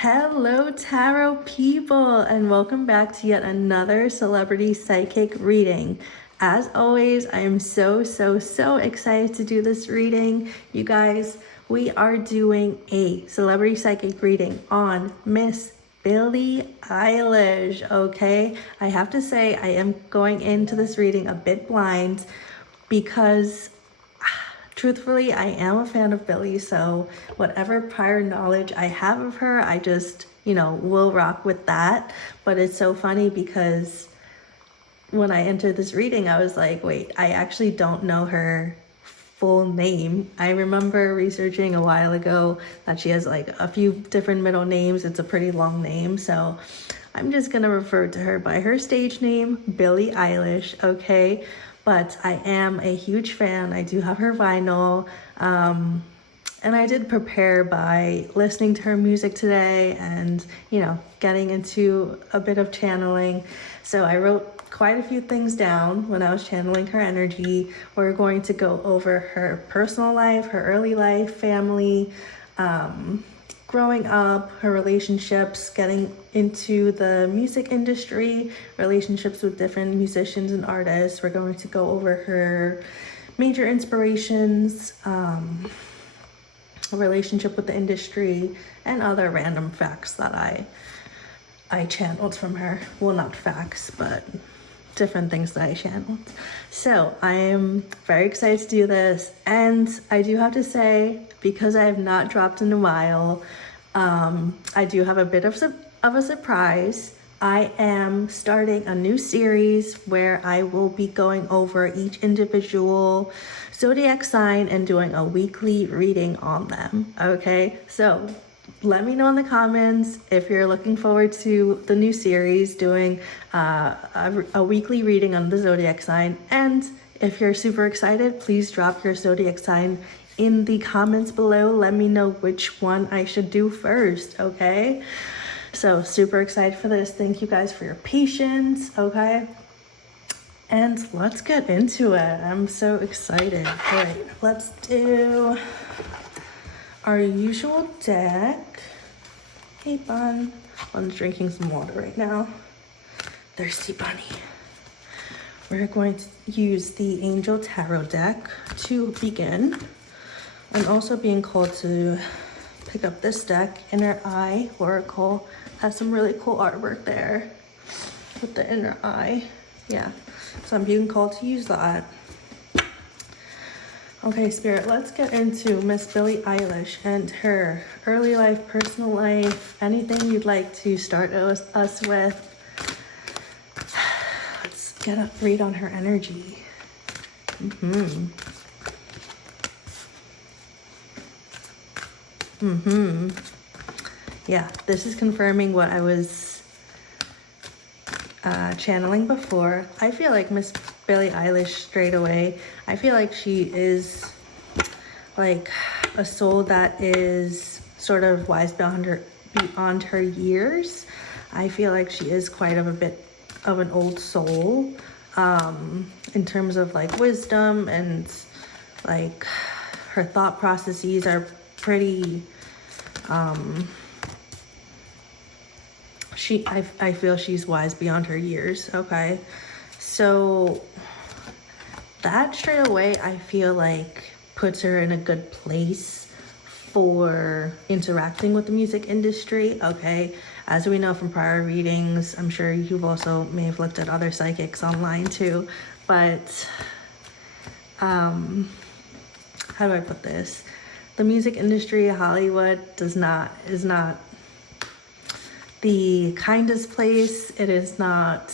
Hello, tarot people, and welcome back to yet another celebrity psychic reading. As always, I am so excited to do this reading. You guys, we are doing a celebrity psychic reading on Miss Billie Eilish, okay? I have to say, I am going into this reading a bit blind because truthfully, I am a fan of Billie, so whatever prior knowledge I have of her, I just, will rock with that. But it's so funny because when I entered this reading, I was like, wait, I actually don't know her full name. I remember researching a while ago that she has like a few different middle names. It's a pretty long name, so I'm just gonna refer to her by her stage name, Billie Eilish, okay? But I am a huge fan. I do have her vinyl. And I did prepare by listening to her music today and, getting into a bit of channeling. So I wrote quite a few things down when I was channeling her energy. We're going to go over her personal life, her early life, family, growing up, her relationships, getting into the music industry, relationships with different musicians and artists. We're going to go over her major inspirations, a relationship with the industry, and other random facts that I channeled from her. Well, not facts, but different things that I channeled. So I am very excited to do this, and I do have to say, because I have not dropped in a while, I do have a bit of a surprise. I am starting a new series where I will be going over each individual zodiac sign and doing a weekly reading on them. Okay, so let me know in the comments if you're looking forward to the new series, doing a weekly reading on the zodiac sign. And if you're super excited, please drop your zodiac sign in the comments below. Let me know which one I should do first, okay? So super excited for this. Thank you guys for your patience, okay? And let's get into it. I'm so excited. All right, let's do our usual deck. Hey, Bun. Bun's drinking some water right now. Thirsty bunny. We're going to use the Angel Tarot deck to begin. I'm also being called to pick up this deck, Inner Eye Oracle. Has some really cool artwork there with the inner eye. Yeah, so I'm being called to use that. Okay, Spirit, let's get into Miss Billie Eilish and her early life, personal life, anything you'd like to start us with. Let's get a read on her energy. Yeah, this is confirming what I was channeling before. I feel like Miss Billie Eilish straight away, I feel like she is like a soul that is sort of wise beyond her years. I feel like she is quite of a bit of an old soul in terms of like wisdom, and like her thought processes are pretty I feel she's wise beyond her years, okay? So that straight away I feel like puts her in a good place for interacting with the music industry, okay? As we know from prior readings, I'm sure you've also may have looked at other psychics online too, but how do I put this? The music industry, Hollywood, is not the kindest place. It is not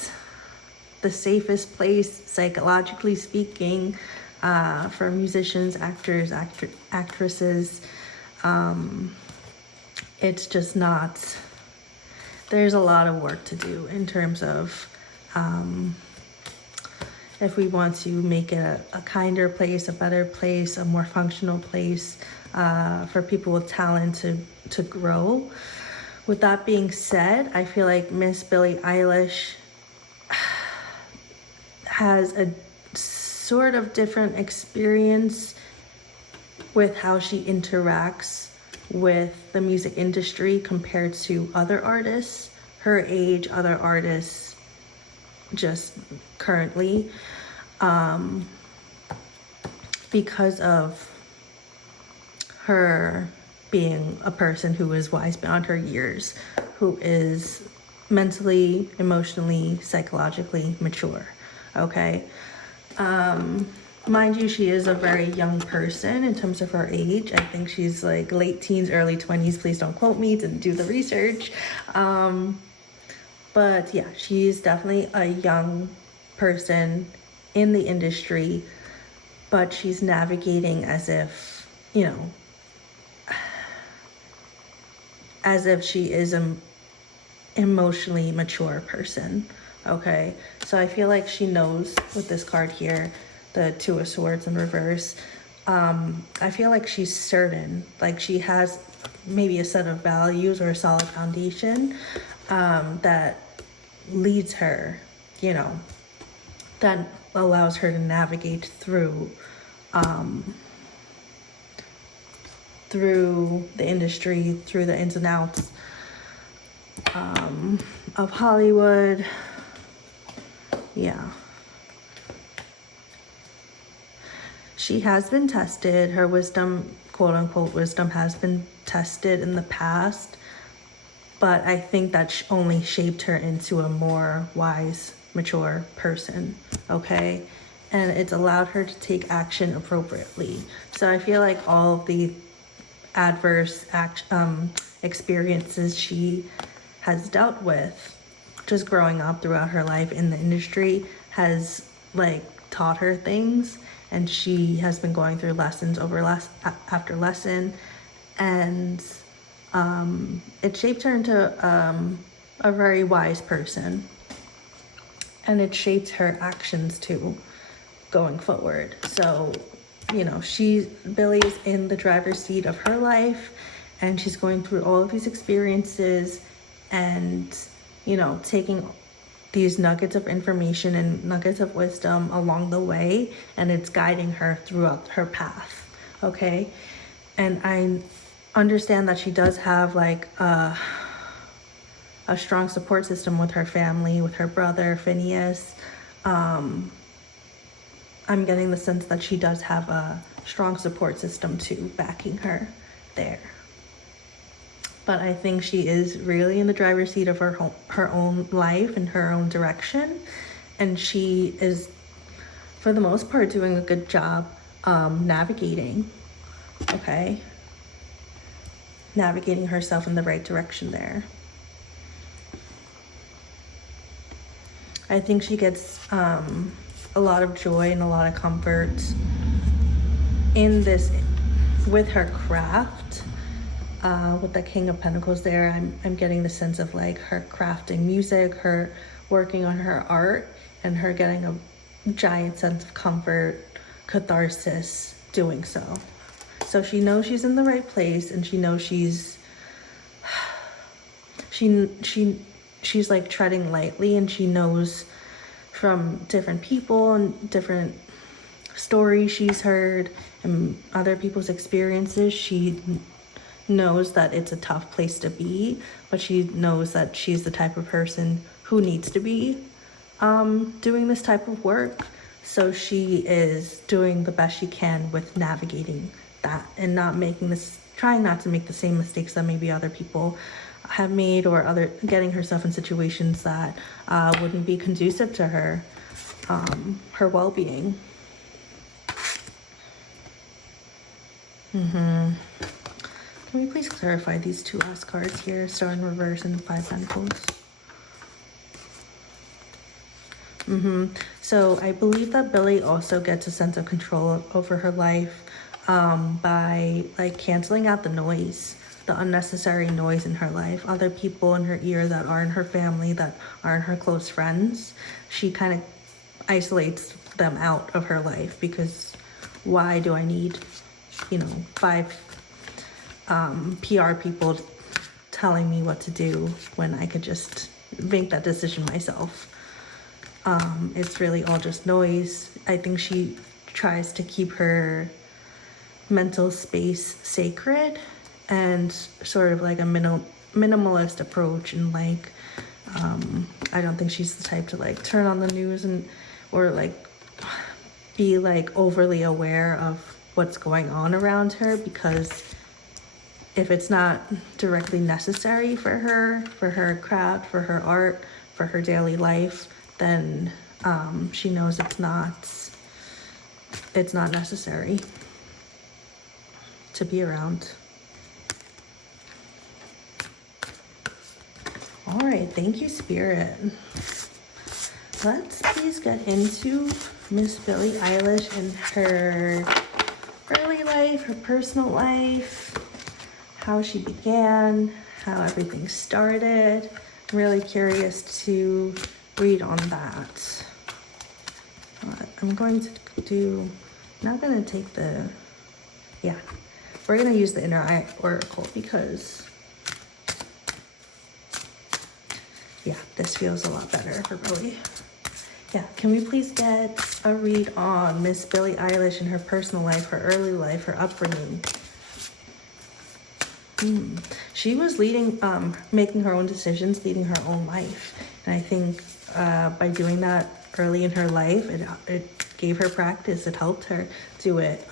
the safest place, psychologically speaking, for musicians, actors, actresses. It's just not. There's a lot of work to do in terms of if we want to make it a kinder place, a better place, a more functional place for people with talent to grow. With that being said, I feel like Miss Billie Eilish has a sort of different experience with how she interacts with the music industry compared to other artists her age, other artists just currently, because of her being a person who is wise beyond her years, who is mentally, emotionally, psychologically mature. Okay. Mind you, she is a very young person in terms of her age. I think she's like late teens, early 20s. Please don't quote me, didn't do the research. But yeah, she's definitely a young person in the industry, but she's navigating as if, you know, as if she is an emotionally mature person. Okay, so I feel like she knows with this card here, the Two of Swords in reverse. I feel like she's certain, like she has maybe a set of values or a solid foundation that leads her, you know, that allows her to navigate through through the industry, through the ins and outs of Hollywood. Yeah. She has been tested. Her wisdom, quote unquote wisdom, has been tested in the past, but I think that only shaped her into a more wise, mature person, okay? And it's allowed her to take action appropriately. So I feel like all of the adverse experiences she has dealt with just growing up throughout her life in the industry has like taught her things, and she has been going through lessons after lesson, and it shaped her into a very wise person, and it shaped her actions too going forward. So, you know, Billie is in the driver's seat of her life, and she's going through all of these experiences and, you know, taking these nuggets of information and nuggets of wisdom along the way, and it's guiding her throughout her path, okay? And I understand that she does have like a strong support system with her family, with her brother Phineas. I'm getting the sense that she does have a strong support system too, backing her there. But I think she is really in the driver's seat of her own life and her own direction. And she is, for the most part, doing a good job navigating, okay? Navigating herself in the right direction there. I think she gets a lot of joy and a lot of comfort in this, with her craft. With the King of Pentacles there, I'm getting the sense of like her crafting music, her working on her art, and her getting a giant sense of comfort, catharsis doing so. So she knows she's in the right place, and she knows she's like treading lightly, and she knows from different people and different stories she's heard and other people's experiences, she knows that it's a tough place to be, but she knows that she's the type of person who needs to be doing this type of work. So she is doing the best she can with navigating that and trying not to make the same mistakes that maybe other people have made, or getting herself in situations that wouldn't be conducive to her well-being. Can we please clarify these two last cards here, Star in reverse and 5 Pentacles? So I believe that Billie also gets a sense of control over her life by like canceling out the noise, the unnecessary noise in her life, other people in her ear that aren't her family, that aren't her close friends. She kind of isolates them out of her life, because why do I need, you know, 5 PR people telling me what to do when I could just make that decision myself? It's really all just noise. I think she tries to keep her mental space sacred and sort of like a minimalist approach, and like I don't think she's the type to like turn on the news and or like be like overly aware of what's going on around her, because if it's not directly necessary for her craft, for her art, for her daily life, then she knows it's not necessary to be around. All right, thank you, Spirit. Let's please get into Miss Billie Eilish and her early life, her personal life, how she began, how everything started. I'm really curious to read on that. I'm going to do, not going to take the, yeah, we're going to use the Inner Eye Oracle because, yeah, this feels a lot better for Billie. Yeah, can we please get a read on Miss Billie Eilish and her personal life, her early life, her upbringing? She was making her own decisions, leading her own life. And I think by doing that early in her life, it gave her practice. It helped her do it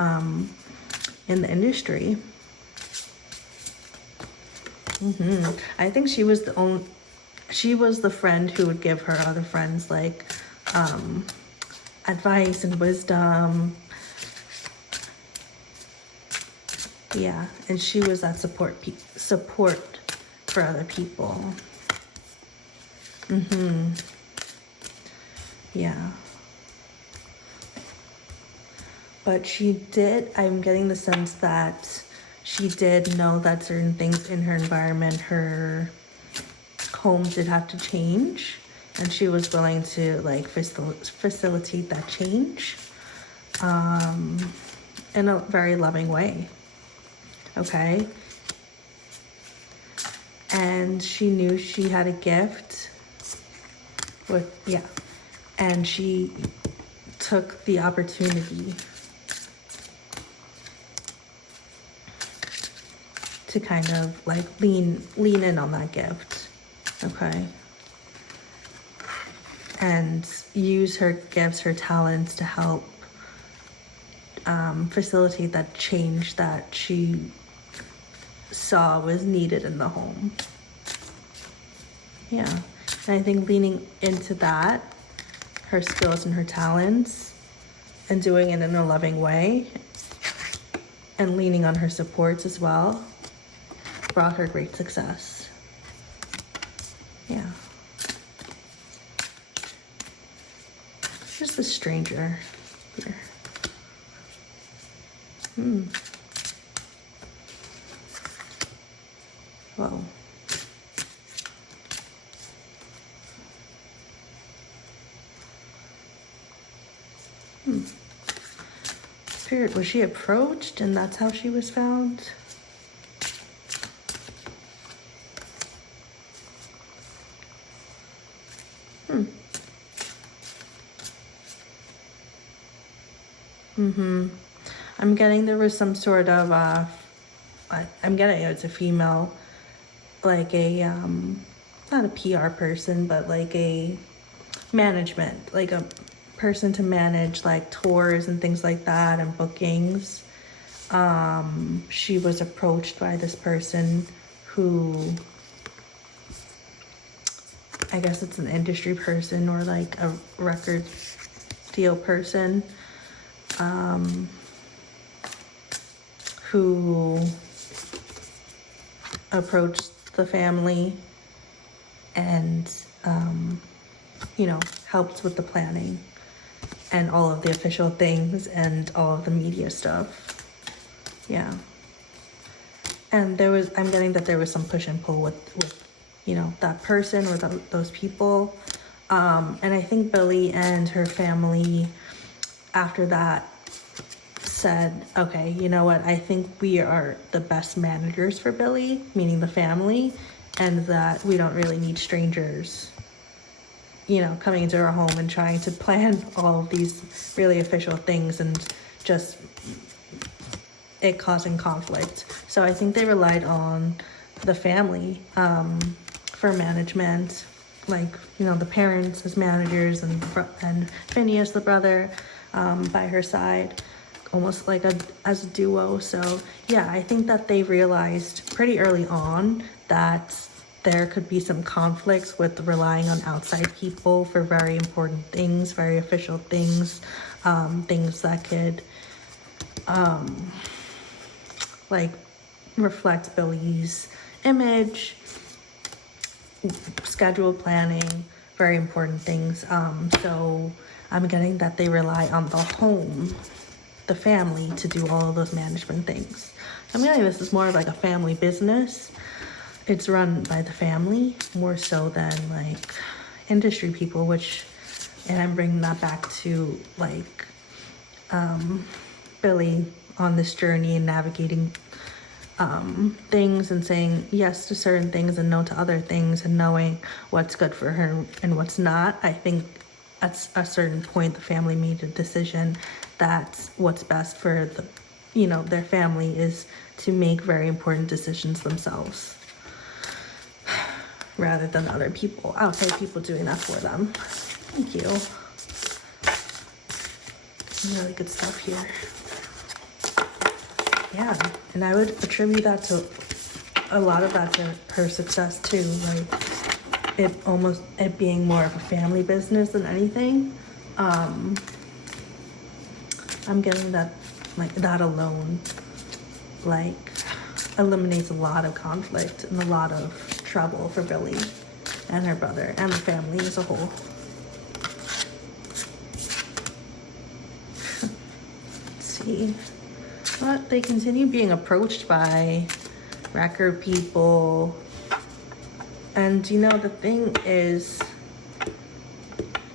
in the industry. I think she was the friend who would give her other friends like advice and wisdom. Yeah, and she was that support for other people. Yeah. But I'm getting the sense that she did know that certain things in her environment, her home, did have to change, and she was willing to like facilitate that change in a very loving way. Okay. And she knew she had a gift and she took the opportunity to kind of like lean in on that gift. Okay. And use her gifts, her talents to help facilitate that change that she saw was needed in the home. Yeah. And I think leaning into that, her skills and her talents, and doing it in a loving way, and leaning on her supports as well, brought her great success. Yeah. Here's the stranger here. Whoa. Spirit, was she approached and that's how she was found? I'm getting there was some sort of I'm getting it's a female, like a not a PR person, but like a management, like a person to manage like tours and things like that and bookings. She was approached by this person who, I guess it's an industry person or like a record deal person, who approached the family and, helped with the planning and all of the official things and all of the media stuff. Yeah. And I'm getting that there was some push and pull with that person or those people. And I think Billie and her family after that said, okay, you know what? I think we are the best managers for Billie, meaning the family, and that we don't really need strangers, coming into our home and trying to plan all of these really official things and just it causing conflict. So I think they relied on the family for management, like, you know, the parents as managers, and Phineas, the brother, by her side, almost like as a duo. So yeah, I think that they realized pretty early on that there could be some conflicts with relying on outside people for very important things, very official things, things that could like reflect Billie's image, schedule planning, very important things. So I'm getting that they rely on the home, the family, to do all of those management things. I'm getting this is more of like a family business. It's run by the family more so than like industry people, which, and I'm bringing that back to like Billie on this journey and navigating things and saying yes to certain things and no to other things, and knowing what's good for her and what's not. I think at a certain point the family made a decision that what's best for the, you know, their family is to make very important decisions themselves rather than other people, outside people doing that for them. Thank you. Some really good stuff here. Yeah, and I would attribute that to a lot of that to her success too, like it being more of a family business than anything. I'm getting that, like, that alone, like, eliminates a lot of conflict and a lot of trouble for Billie and her brother and the family as a whole. Let's see. But they continue being approached by record people. And you know, the thing is,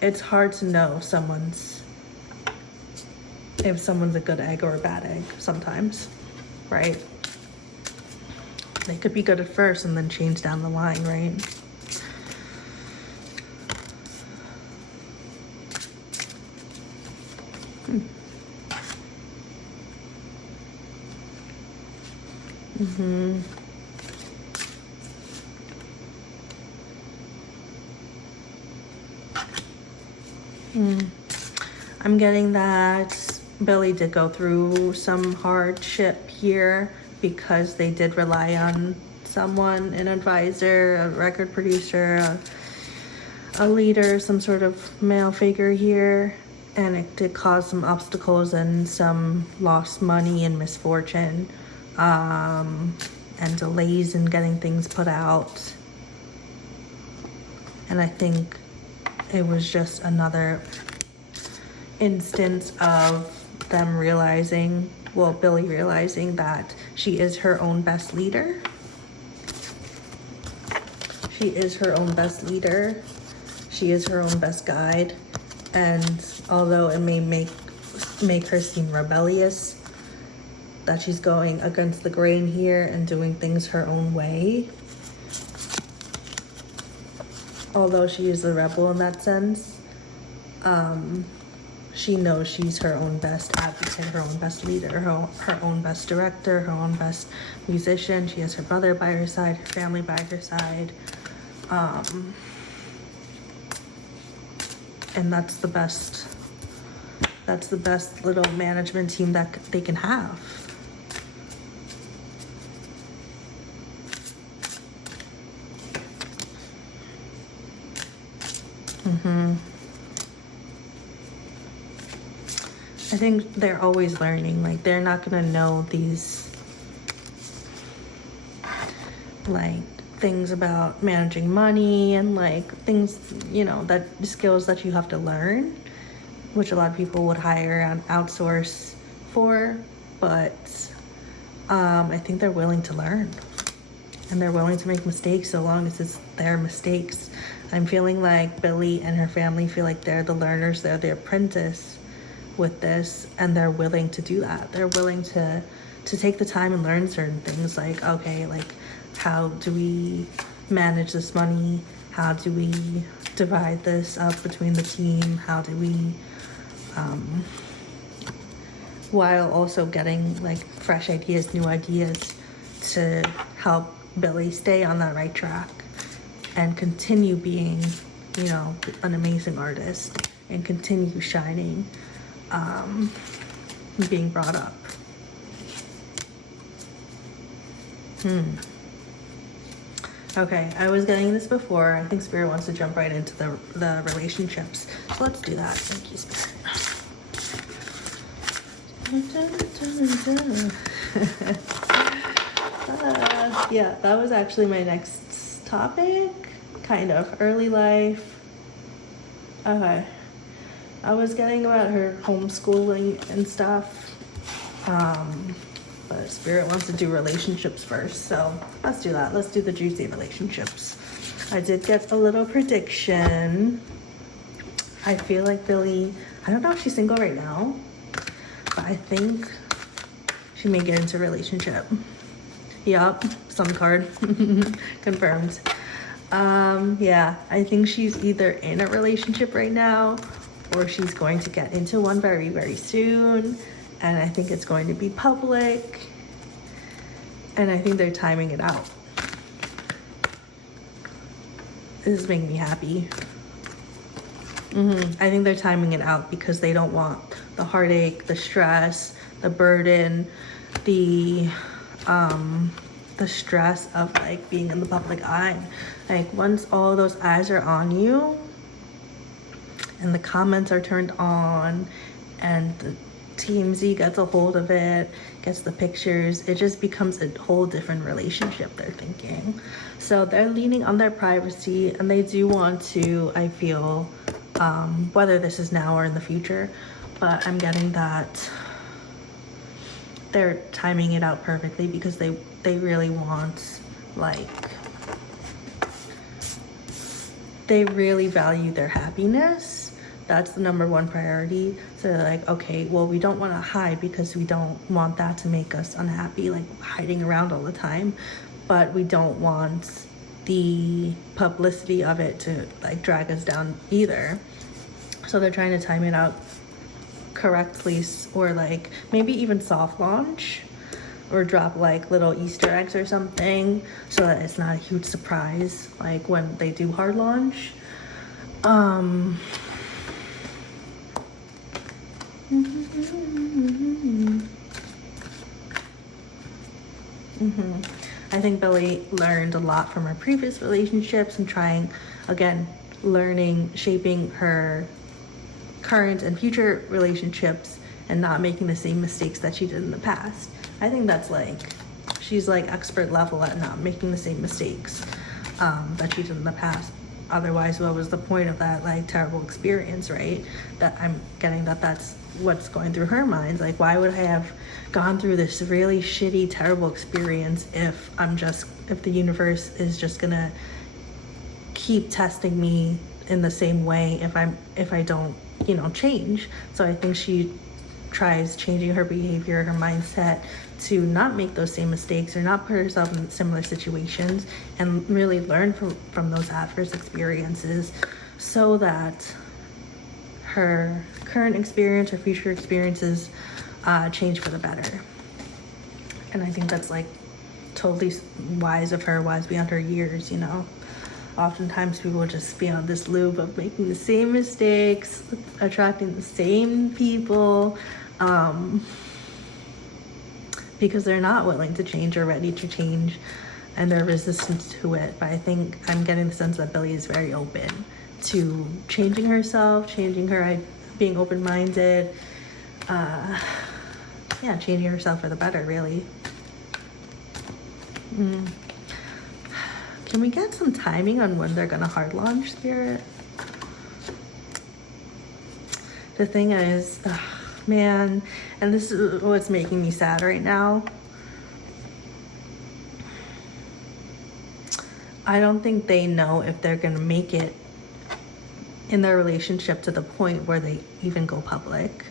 it's hard to know if someone's a good egg or a bad egg sometimes, right? They could be good at first and then change down the line, right? I'm getting that Billie did go through some hardship here because they did rely on someone, an advisor, a record producer, a leader, some sort of male figure here, and it did cause some obstacles and some lost money and misfortune, and delays in getting things put out. And I think it was just another instance of them realizing, well, Billie realizing that she is her own best leader. She is her own best leader. She is her own best guide. And although it may make her seem rebellious, that she's going against the grain here and doing things her own way, although she is the rebel in that sense, she knows she's her own best advocate, her own best leader, her own best director, her own best musician. She has her brother by her side, her family by her side. And that's the best little management team that they can have. I think they're always learning. Like, they're not gonna know these, like, things about managing money and like things, you know, that skills that you have to learn, which a lot of people would hire and outsource for. But I think they're willing to learn, and they're willing to make mistakes so long as it's their mistakes. I'm feeling like Billie and her family feel like they're the learners, they're the apprentice with this, and they're willing to do that. They're willing to take the time and learn certain things, like, okay, like, how do we manage this money? How do we divide this up between the team? How do we while also getting like fresh ideas, new ideas to help Billie stay on that right track and continue being, you know, an amazing artist and continue shining, being brought up. Okay, I was getting this before. I think Spirit wants to jump right into the relationships. So let's do that. Thank you, Spirit. Yeah, that was actually my next topic. Kind of. Early life. Okay. I was getting about her homeschooling and stuff. But Spirit wants to do relationships first. So let's do that. Let's do the juicy relationships. I did get a little prediction. I feel like Billie, I don't know if she's single right now, but I think she may get into a relationship. Yup, sun card. Confirmed. Yeah, I think she's either in a relationship right now or she's going to get into one very, very soon. And I think it's going to be public. And I think they're timing it out. This is making me happy. I think they're timing it out because they don't want the heartache, the stress, the burden, the stress of like being in the public eye. Like once all those eyes are on you and the comments are turned on and the TMZ gets a hold of it, gets the pictures, it just becomes a whole different relationship, they're thinking. So they're leaning on their privacy and they do want to, I feel, whether this is now or in the future, but I'm getting that they're timing it out perfectly because they really want, like, they really value their happiness. That's the number one priority. So they're like, okay, well, we don't want to hide because we don't want that to make us unhappy, like hiding around all the time. But we don't want the publicity of it to like drag us down either. So they're trying to time it out correctly, or like maybe even soft launch or drop like little Easter eggs or something so that it's not a huge surprise like when they do hard launch. I think Billie learned a lot from her previous relationships and trying, again, learning, shaping her current and future relationships and not making the same mistakes that she did in the past. I think that's like, she's like expert level at not making the same mistakes that she did in the past. Otherwise, what was the point of that like terrible experience, right? That I'm getting that's what's going through her mind. Like, why would I have gone through this really shitty, terrible experience if the universe is just gonna keep testing me in the same way if I don't, you know, change. So I think she tries changing her behavior, her mindset to not make those same mistakes or not put herself in similar situations and really learn from those adverse experiences so that her current experience or future experiences change for the better. And I think that's like totally wise of her, wise beyond her years, you know. Oftentimes people just be on this loop of making the same mistakes, attracting the same people, because they're not willing to change or ready to change and they're resistant to it. But I think I'm getting the sense that Billie is very open to changing herself, being open-minded, changing herself for the better, really. Can we get some timing on when they're gonna hard launch, Spirit? The thing is, man, and this is what's making me sad right now. I don't think they know if they're gonna make it in their relationship to the point where they even go public.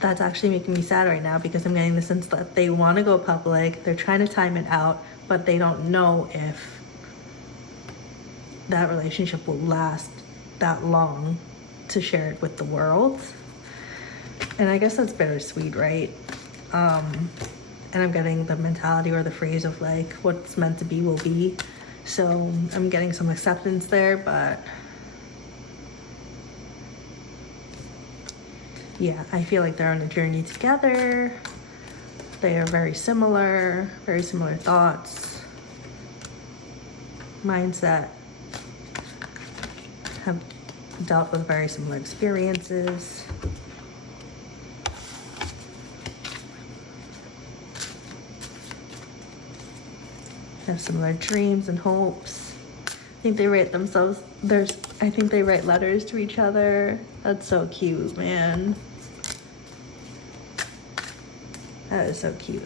That's actually making me sad right now because I'm getting the sense that they want to go public, they're trying to time it out, but they don't know if that relationship will last that long to share it with the world. And I guess that's bittersweet, right? And I'm getting the mentality or the phrase of like, what's meant to be will be. So I'm getting some acceptance there, but yeah, I feel like they're on a journey together. They are very similar thoughts, mindset, have dealt with very similar experiences. Have similar dreams and hopes. I think they write themselves, I think they write letters to each other. That's so cute, man. That is so cute.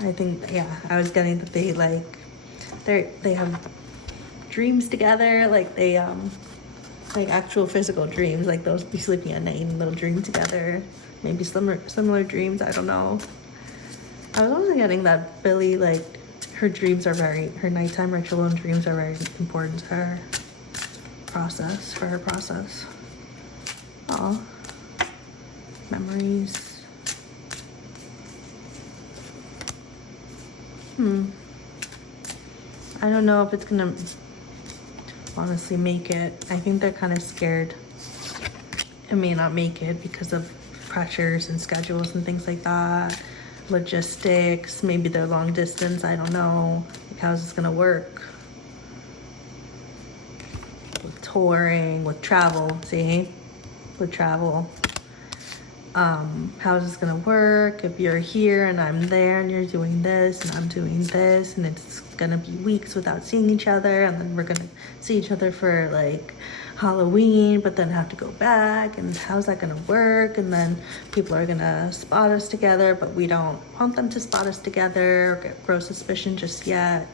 I think, yeah, I was getting that they have dreams together, like they like actual physical dreams, like they'll be sleeping at night and they'll dream together. Maybe similar dreams, I don't know. I was also getting that Billie, like, her nighttime ritual and dreams are very important to her process. Aw. Memories. I don't know if it's gonna honestly make it. I think they're kind of scared it may not make it because of pressures and schedules and things like that. Logistics, maybe they're long distance, I don't know. Like, how's this gonna work? With touring, with travel, see? With travel. How's this gonna work if you're here and I'm there and you're doing this and I'm doing this, and it's gonna be weeks without seeing each other, and then we're gonna see each other for like Halloween, but then have to go back, and how's that gonna work? And then people are gonna spot us together, but we don't want them to spot us together or get gross suspicion just yet.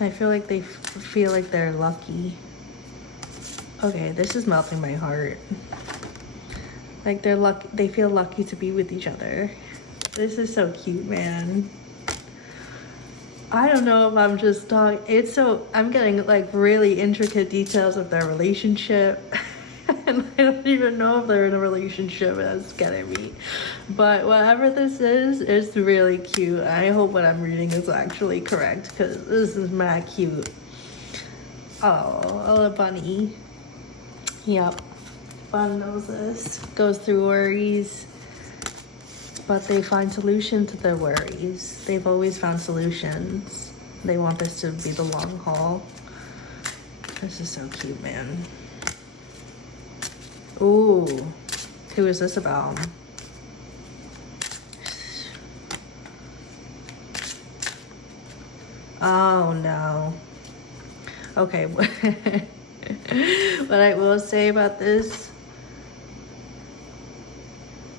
I feel like they feel like they're lucky. Okay, this is melting my heart. Like they're lucky, they feel lucky to be with each other. This is so cute, man. I don't know if I'm just talking. I'm getting like really intricate details of their relationship. And I don't even know if they're in a relationship. That's getting me. But whatever this is, it's really cute. I hope what I'm reading is actually correct, because this is mad cute. Oh, a bunny. Yep. Bun knows this. Goes through worries, but they find solution to their worries. They've always found solutions. They want this to be the long haul. This is so cute, man. Ooh, who is this about? Oh no. Okay, what I will say about this.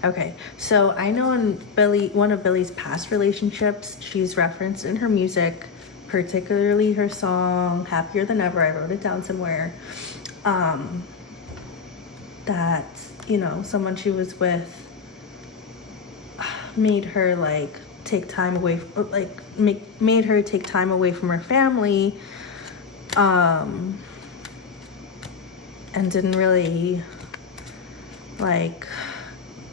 Okay, so I know in one of Billie's past relationships, she's referenced in her music, particularly her song Happier Than Ever. I wrote it down somewhere. That, you know, someone she was with made her like take time away, made her take time away from her family, and didn't really like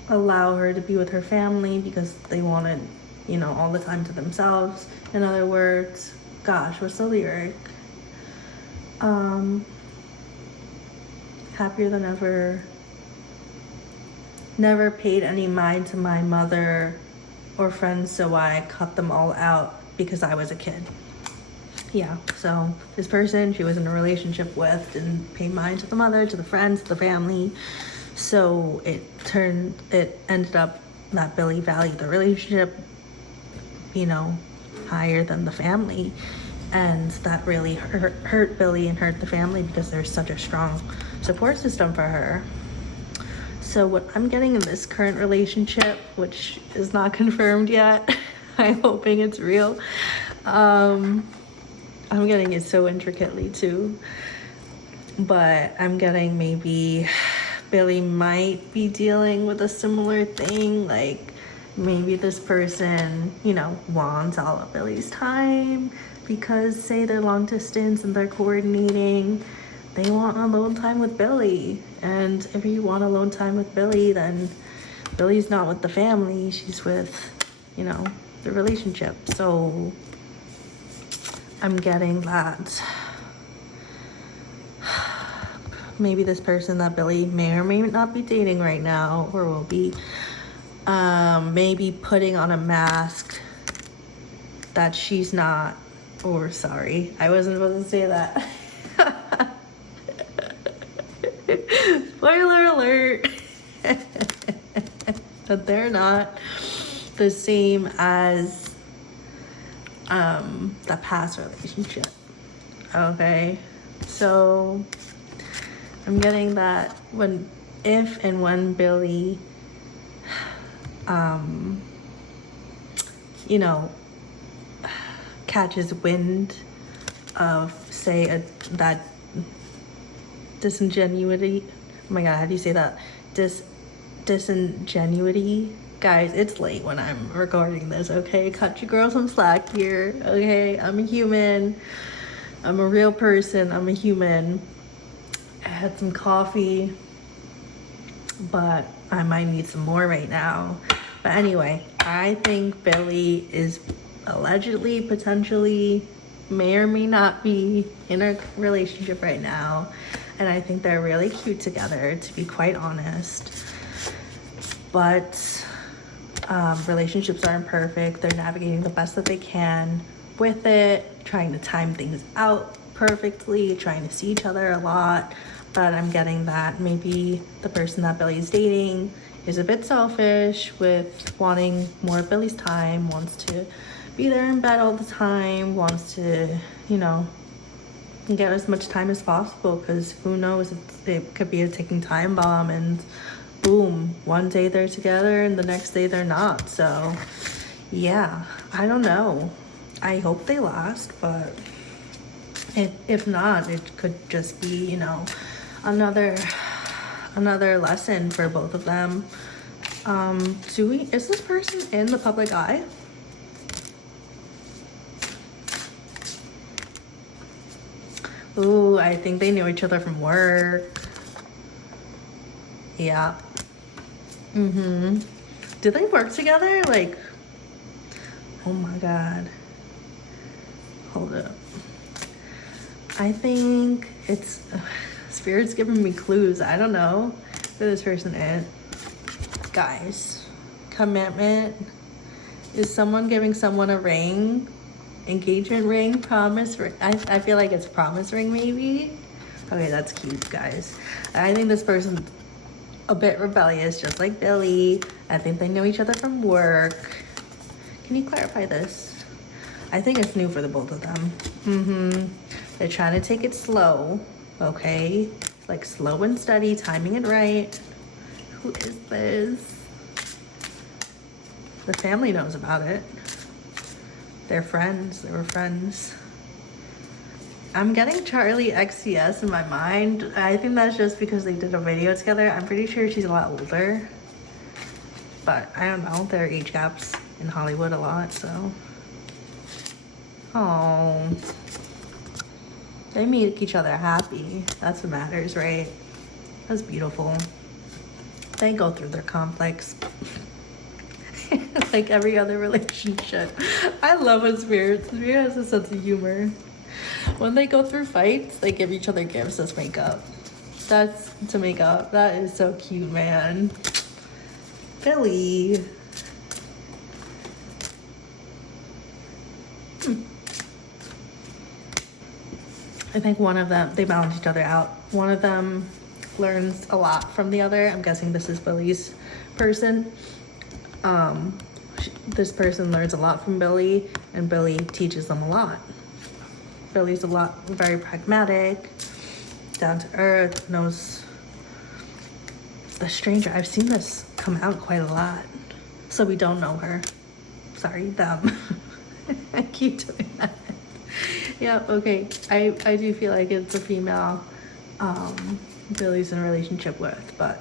allow her to be with her family because they wanted, you know, all the time to themselves. In other words, gosh, what's the lyric? Happier than ever. Never paid any mind to my mother or friends, so I cut them all out because I was a kid. Yeah, so this person she was in a relationship with didn't pay mind to the mother, to the friends, to the family. So it ended up that Billie valued the relationship, you know, higher than the family. And that really hurt Billie and hurt the family because there's such a strong support system for her. So what I'm getting in this current relationship, which is not confirmed yet, I'm hoping it's real. I'm getting it so intricately too. But I'm getting maybe Billie might be dealing with a similar thing. Like maybe this person, you know, wants all of Billie's time because say they're long distance and they're coordinating, they want alone time with Billie. And if you want alone time with Billie, then Billie's not with the family, she's with, you know, the relationship. So I'm getting that maybe this person that Billie may or may not be dating right now, or will be, maybe putting on a mask that she's not, or sorry, I wasn't supposed to say that. Spoiler alert. That they're not the same as the past relationship. Okay, so I'm getting that if and when Billie you know, catches wind of, say, that disingenuity. Oh my god, how do you say that? Disingenuity. Guys, it's late when I'm recording this, okay? Cut your girl some slack here, okay? I'm a human. I'm a real person. I'm a human. I had some coffee, but I might need some more right now. But anyway, I think Billie is allegedly, potentially, may or may not be in a relationship right now. And I think they're really cute together, to be quite honest. But relationships aren't perfect. They're navigating the best that they can with it, trying to time things out perfectly, trying to see each other a lot. But I'm getting that maybe the person that Billie's dating is a bit selfish with wanting more of Billie's time, wants to be there in bed all the time, wants to, you know, get as much time as possible, because who knows, it could be a ticking time bomb and boom, one day they're together and the next day they're not. So yeah, I don't know. I hope they last, but if not, it could just be, you know, another lesson for both of them. Is this person in the public eye? Ooh, I think they knew each other from work. Yeah. Did they work together? Like, oh my god. Hold up. I think it's Spirit's giving me clues. I don't know who this person is. Guys, commitment. Is someone giving someone a ring? Engagement ring? Promise ring? I feel like it's promise ring, maybe. Okay, that's cute, guys. I think this person's a bit rebellious, just like Billie. I think they know each other from work. Can you clarify this? I think it's new for the both of them. They're trying to take it slow, okay? Like slow and steady, timing it right. Who is this? The family knows about it. They're friends. They were friends. I'm getting Charlie XCS in my mind. I think that's just because they did a video together. I'm pretty sure she's a lot older. But I don't know. There are age gaps in Hollywood a lot, so. Oh. They make each other happy. That's what matters, right? That's beautiful. They go through their conflicts. Like every other relationship. I love when Spirit has a sense of humor. When they go through fights, they give each other gifts as makeup. That's to make up. That is so cute, man. Billie. I think one of them, they balance each other out. One of them learns a lot from the other. I'm guessing this is Billie's person. This person learns a lot from Billie, and Billie teaches them a lot. Billie's very pragmatic, down to earth, knows the stranger. I've seen this come out quite a lot. So we don't know her. Sorry, them. I keep doing that. Yeah, okay. I do feel like it's a female Billie's in a relationship with, but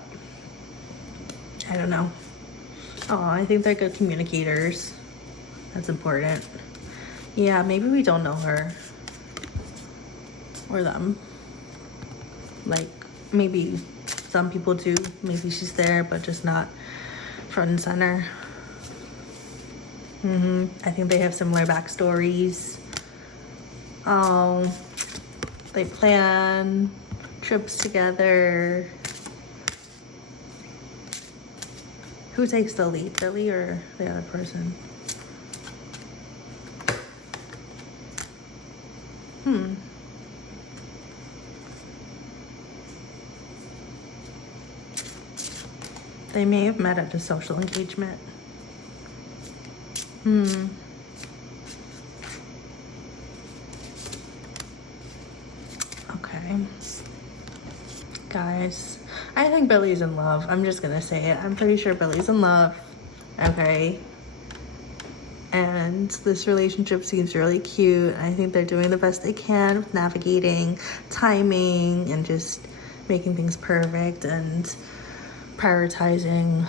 I don't know. Oh, I think they're good communicators. That's important. Yeah, maybe we don't know her or them. Like, maybe some people do. Maybe she's there, but just not front and center. I think they have similar backstories. They plan trips together. Who takes the lead, Billie or the other person? They may have met at a social engagement. Okay. Guys, I think Billie's in love. I'm just gonna say it. I'm pretty sure Billie's in love. Okay. And this relationship seems really cute. I think they're doing the best they can with navigating timing and just making things perfect and prioritizing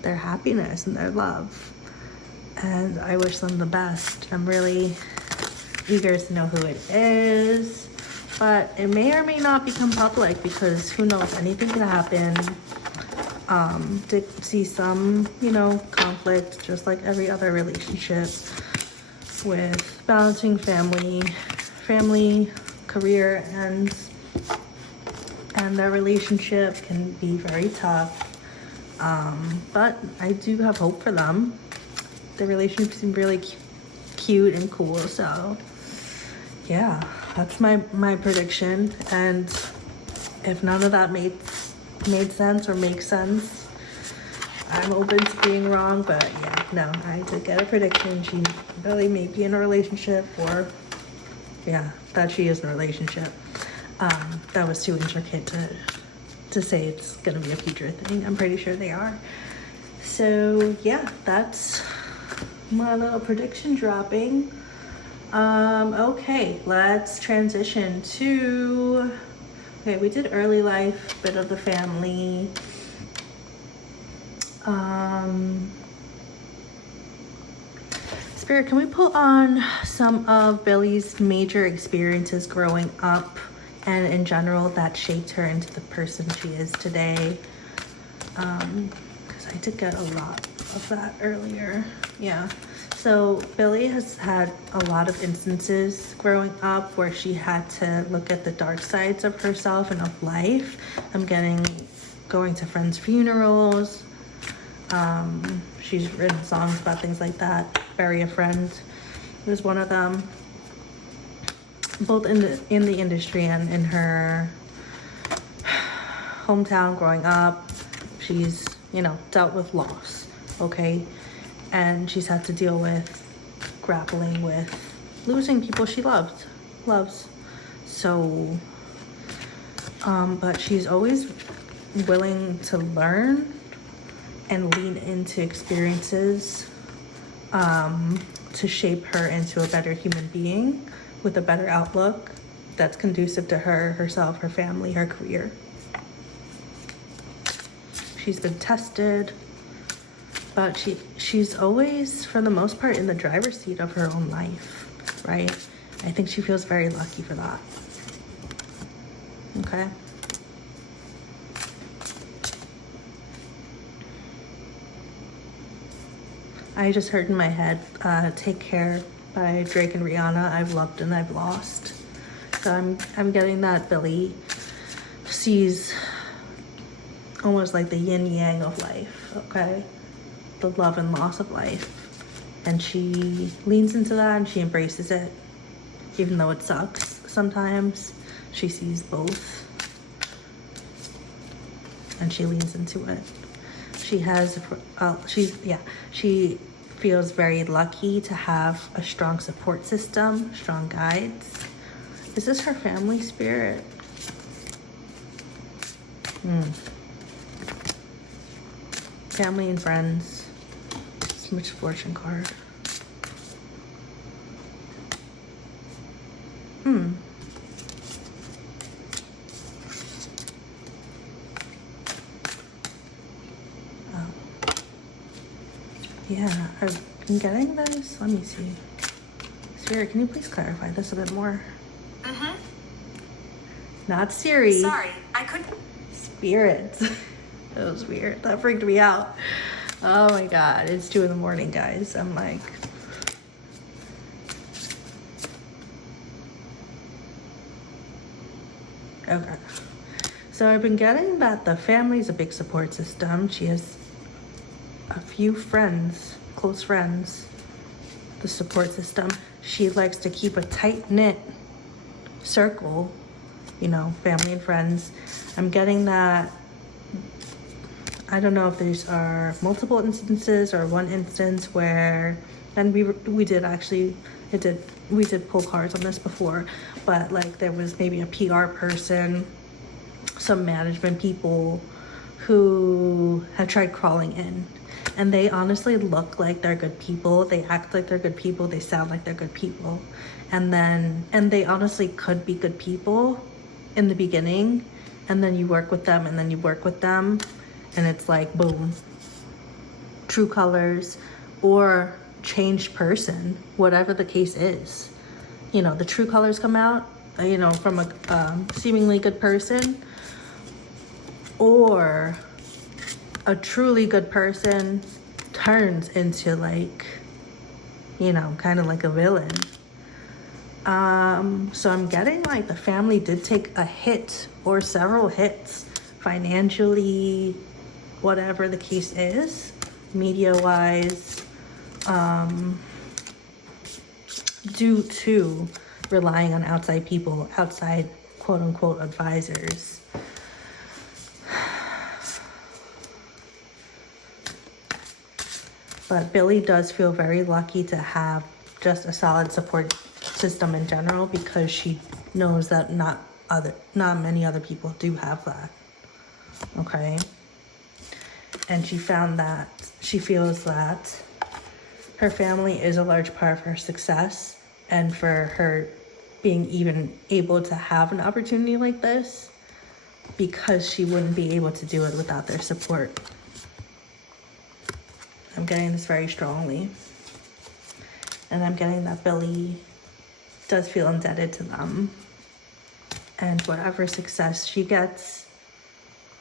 their happiness and their love. And I wish them the best. I'm really eager to know who it is, but it may or may not become public because who knows, anything can happen. To see some, conflict, just like every other relationship, with balancing family, career, and their relationship can be very tough. But I do have hope for them. The relationship seems really cute and cool, so yeah, that's my prediction. And if none of that made sense or makes sense, I'm open to being wrong. But yeah, no, I did get a prediction. She really may be in a relationship, or yeah, that she is in a relationship. That was too intricate to say it's gonna be a future thing. I'm pretty sure they are. So yeah, that's my little prediction dropping. Okay, let's transition to, okay, we did early life, bit of the family. Spirit, can we pull on some of Billie's major experiences growing up and in general that shaped her into the person she is today? Because I did get a lot of that earlier. Yeah. So Billie has had a lot of instances growing up where she had to look at the dark sides of herself and of life. I'm getting going to friends' funerals. She's written songs about things like that. Bury a Friend was one of them. Both in the industry and in her hometown growing up, she's, dealt with loss, okay? And she's had to deal with grappling with losing people she loves. So, but she's always willing to learn and lean into experiences to shape her into a better human being with a better outlook that's conducive to herself, her family, her career. She's been tested, but she's always, for the most part, in the driver's seat of her own life, right? I think she feels very lucky for that. Okay. I just heard in my head, Take Care by Drake and Rihanna. I've loved and I've lost. So I'm getting that Billie sees almost like the yin yang of life, okay? The love and loss of life. And she leans into that and she embraces it. Even though it sucks sometimes, she sees both. And she leans into it. She feels very lucky to have a strong support system, strong guides. Is this her family, Spirit? Family and friends. Switch fortune card. Yeah, I've been getting this. Let me see. Spirit, can you please clarify this a bit more? Mm-hmm. Not Siri. Sorry, I couldn't. Spirit. That was weird. That freaked me out. Oh my god. It's 2 a.m, guys. I'm like... Okay. So I've been getting that the family's a big support system. She has a few friends, close friends, the support system. She likes to keep a tight-knit circle, you know, family and friends. I'm getting that, I don't know if these are multiple instances or one instance where, and we did actually, we did pull cards on this before, but like there was maybe a PR person, some management people who have tried crawling in, and they honestly look like they're good people. They act like they're good people. They sound like they're good people. And they honestly could be good people in the beginning, and then you work with them and then you work with them and it's like, boom, true colors or changed person, whatever the case is. You know, the true colors come out, you know, from a seemingly good person, or a truly good person turns into like, you know, kind of like a villain. So I'm getting like the family did take a hit or several hits financially, whatever the case is, media wise, due to relying on outside people, outside quote unquote advisors. But Billie does feel very lucky to have just a solid support system in general, because she knows that not many other people do have that. Okay. And she found that she feels that her family is a large part of her success, and for her being even able to have an opportunity like this, because she wouldn't be able to do it without their support. I'm getting this very strongly. And I'm getting that Billie does feel indebted to them. And whatever success she gets,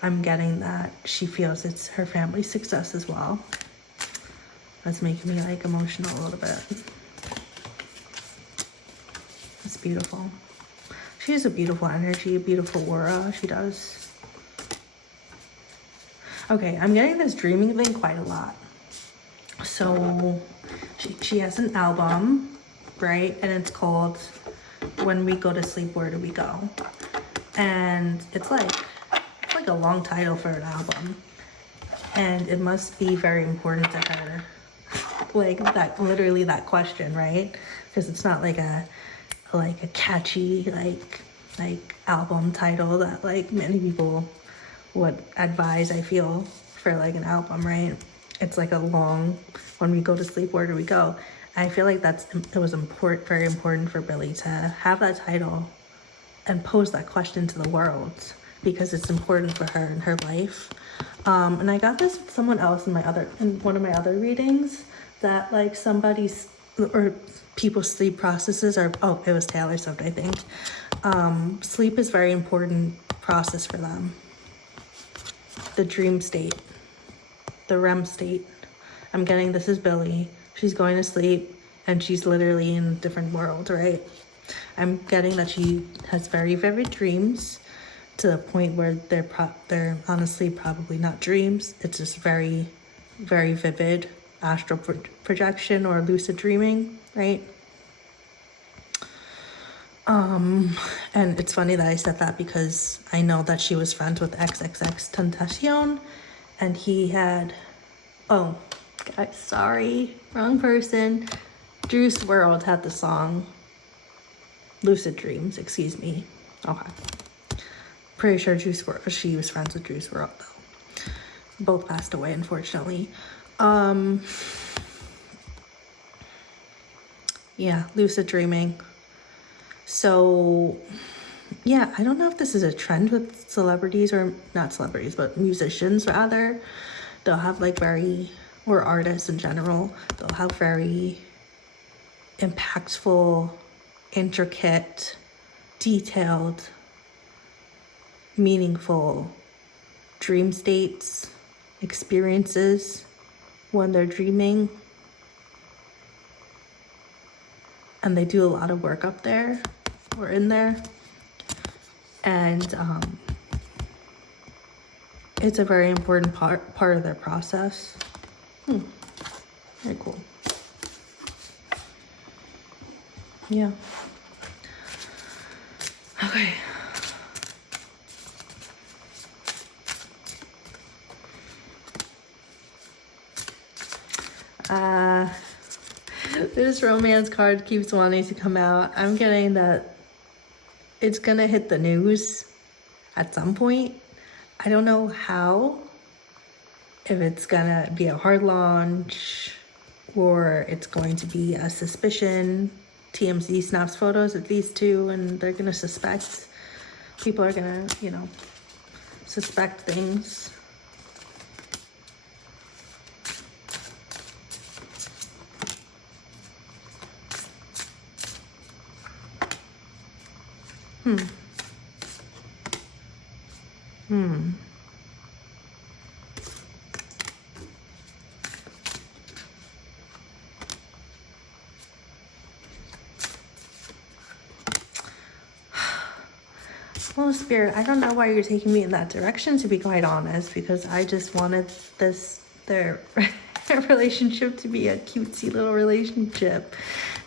I'm getting that she feels it's her family's success as well. That's making me like emotional a little bit. It's beautiful. She has a beautiful energy, a beautiful aura. She does. Okay, I'm getting this dreaming thing quite a lot. So she has an album, right? And it's called When We Go to Sleep, Where Do We Go? And it's like a long title for an album. And it must be very important to her. Like that, literally that question, right? Because it's not like a catchy like album title that like many people would advise, I feel, for like an album, right? It's like a long, When We Go to Sleep, Where Do We Go? I feel like it was very important for Billie to have that title and pose that question to the world, because it's important for her in her life. And I got this with someone else in one of my other readings, that like people's sleep processes are, it was Taylor Swift, I think. Sleep is very important process for them. The dream state, the REM state. I'm getting this is Billie. She's going to sleep and she's literally in a different world, right? I'm getting that she has very vivid dreams, to the point where they're honestly probably not dreams. It's just very, very vivid astral projection or lucid dreaming, right? And it's funny that I said that, because I know that she was friends with XXXTentacion, and he had, guys, sorry, wrong person. Juice WRLD had the song Lucid Dreams, excuse me. Okay. Pretty sure Juice WRLD, she was friends with Juice WRLD though. Both passed away, unfortunately. Yeah, lucid dreaming. So yeah, I don't know if this is a trend with celebrities, or not celebrities, but musicians rather. They'll have like or artists in general, they'll have very impactful, intricate, detailed, meaningful dream states, experiences when they're dreaming. And they do a lot of work up there or in there. And it's a very important part of their process. Very cool. Yeah. Okay. This romance card keeps wanting to come out. I'm getting that it's gonna hit the news at some point. I don't know how. If it's gonna be a hard launch or it's going to be a suspicion. TMZ snaps photos of these two and they're gonna suspect. People are gonna, suspect things. Well, Spirit, I don't know why you're taking me in that direction, to be quite honest, because I just wanted their relationship to be a cutesy little relationship.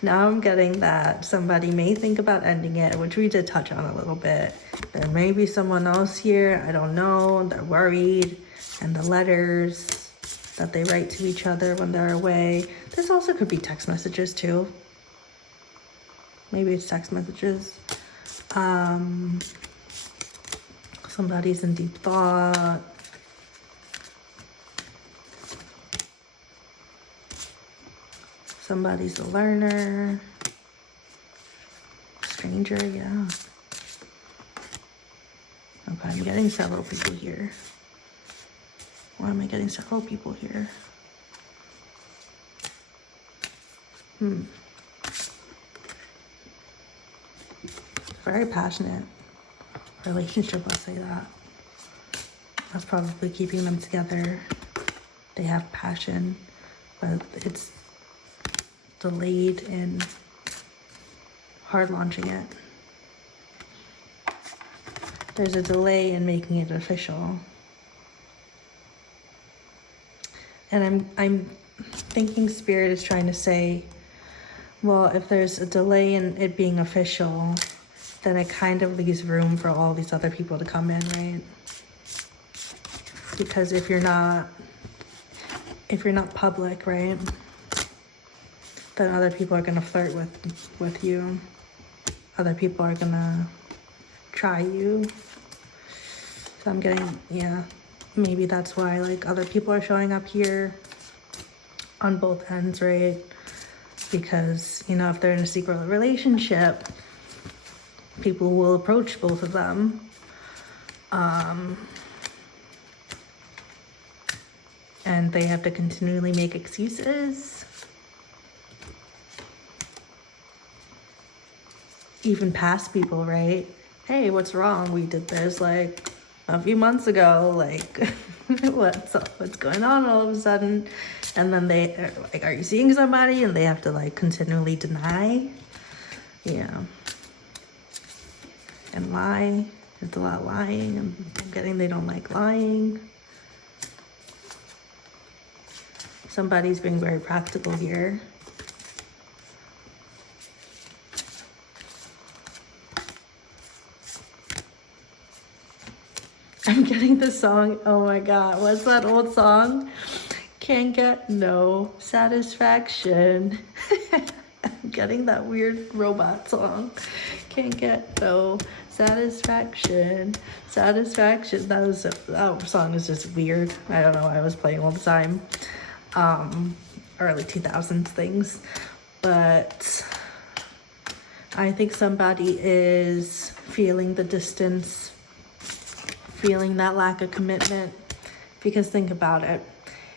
Now I'm getting that somebody may think about ending it, which we did touch on a little bit. There may be someone else here, I don't know, they're worried, and the letters that they write to each other when they're away. This also could be text messages too. Maybe it's text messages. Somebody's in deep thought. Somebody's a learner. Stranger, yeah. Okay, I'm getting several people here. Why am I getting several people here? Very passionate relationship, I'll say that. That's probably keeping them together. They have passion, but it's delayed in hard launching it. There's a delay in making it official. And I'm thinking Spirit is trying to say, well, if there's a delay in it being official, then it kind of leaves room for all these other people to come in, right? Because if you're not public, right, then other people are gonna flirt with you. Other people are gonna try you. So I'm getting, maybe that's why like other people are showing up here on both ends, right? Because, if they're in a secret relationship, people will approach both of them. And they have to continually make excuses. Even past people, right? Hey, what's wrong? We did this like a few months ago. Like, what's going on all of a sudden? And then they are like, are you seeing somebody? And they have to like continually deny. And lie. It's a lot of lying. I'm getting they don't like lying. Somebody's being very practical here. I'm getting the song. Oh my God, what's that old song? Can't get no satisfaction. I'm getting that weird robot song. Can't get no satisfaction. Satisfaction. That song is just weird. I don't know. I was playing all the time. Early 2000s things. But I think somebody is feeling the distance, feeling that lack of commitment. Because think about it.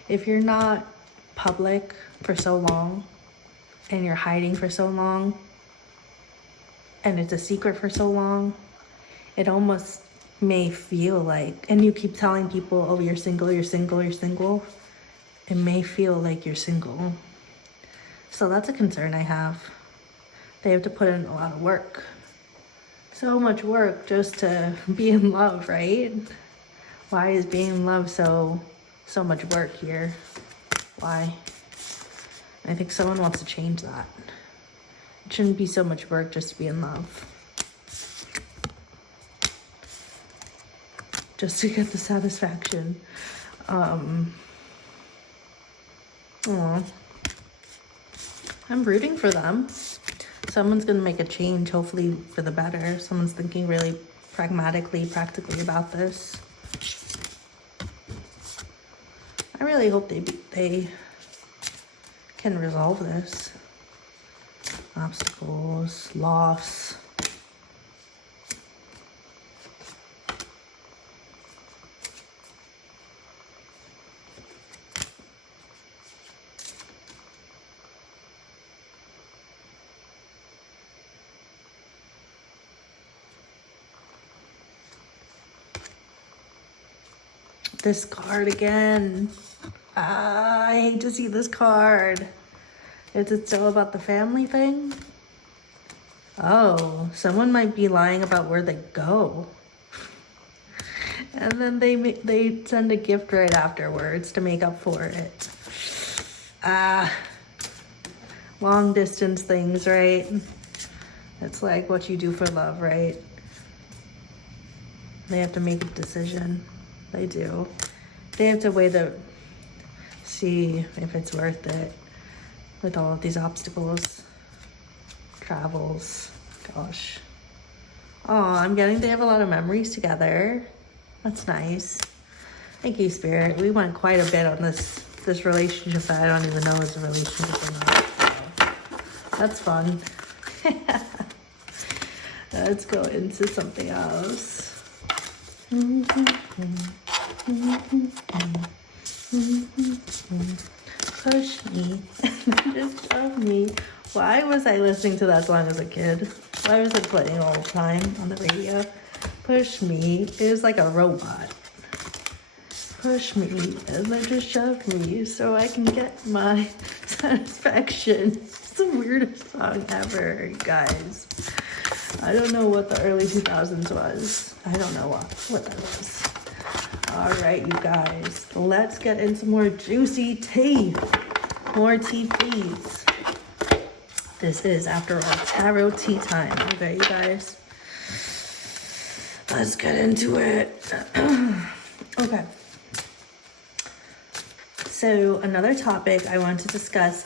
If you're not public for so long, and you're hiding for so long and it's a secret for so long, it almost may feel like, and you keep telling people, oh, you're single, you're single, you're single, it may feel like you're single. So that's a concern I have. They have to put in a lot of work. So much work just to be in love, right? Why is being in love so much work here? Why? I think someone wants to change that. It shouldn't be so much work just to be in love. Just to get the satisfaction. Aw. I'm rooting for them. Someone's gonna make a change, hopefully for the better. Someone's thinking really pragmatically, practically about this. I really hope they can resolve this. Obstacles, loss. This card again. I hate to see this card. Is it still about the family thing? Oh, someone might be lying about where they go. And then they send a gift right afterwards to make up for it. Long distance things, right? It's like what you do for love, right? They have to make a decision. They do. They have to weigh see if it's worth it with all of these obstacles, travels. Gosh. Oh, I'm getting they have a lot of memories together. That's nice. Thank you, Spirit. We went quite a bit on this relationship that I don't even know is a relationship or not. So that's fun. Let's go into something else. Push me, just love me. Why was I listening to that song as a kid? Why was it playing all the time on the radio? Push me. It was like a robot. Push me and then just shove me so I can get my satisfaction. It's the weirdest song ever, you guys. I don't know what the early 2000s was. I don't know what that was. All right, you guys, let's get into more juicy tea. More tea, please. This is, after all, tarot tea time. Okay, you guys. Let's get into it. Okay. So another topic I want to discuss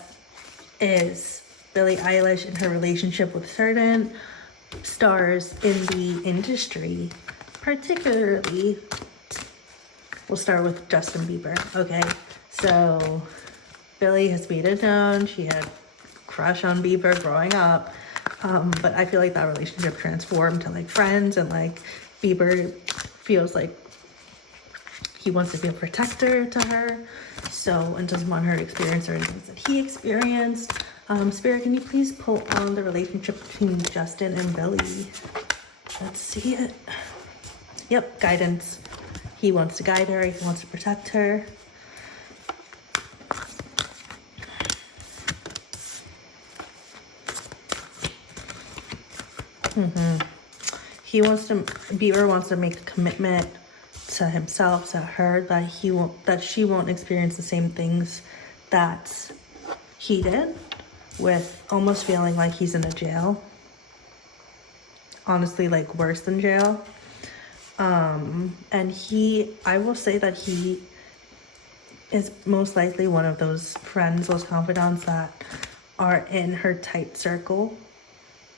is Billie Eilish and her relationship with certain stars in the industry. Particularly, we'll start with Justin Bieber. Okay, so Billie has made it known she had a crush on Bieber growing up, but I feel like that relationship transformed to like friends, and like Bieber feels like he wants to be a protector to her, so, and doesn't want her to experience certain things that he experienced. Spirit, can you please pull on the relationship between Justin and Billie? Let's see it. Yep, guidance. He wants to guide her, he wants to protect her. Bieber wants to make a commitment to himself, to her, that she won't experience the same things that he did, with almost feeling like he's in a jail. Honestly, like worse than jail. And I will say that he is most likely one of those friends, those confidants that are in her tight circle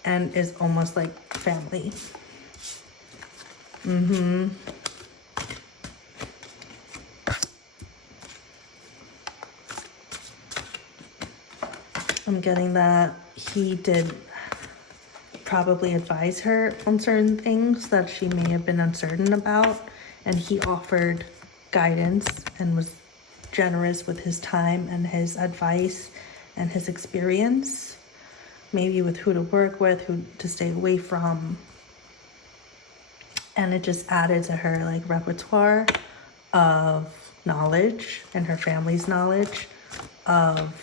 and is almost like family. I'm getting that he did probably advise her on certain things that she may have been uncertain about, and he offered guidance and was generous with his time and his advice and his experience, maybe with who to work with, who to stay away from. And it just added to her like repertoire of knowledge and her family's knowledge of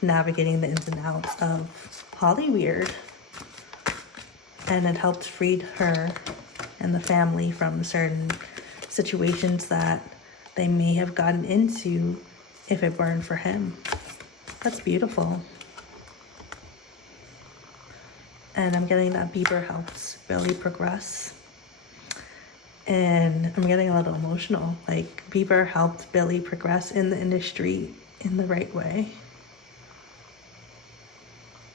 navigating the ins and outs of Hollyweird. And it helped free her and the family from certain situations that they may have gotten into if it weren't for him. That's beautiful. And I'm getting that Bieber helps Billie progress. And I'm getting a little emotional. Like, Bieber helped Billie progress in the industry in the right way.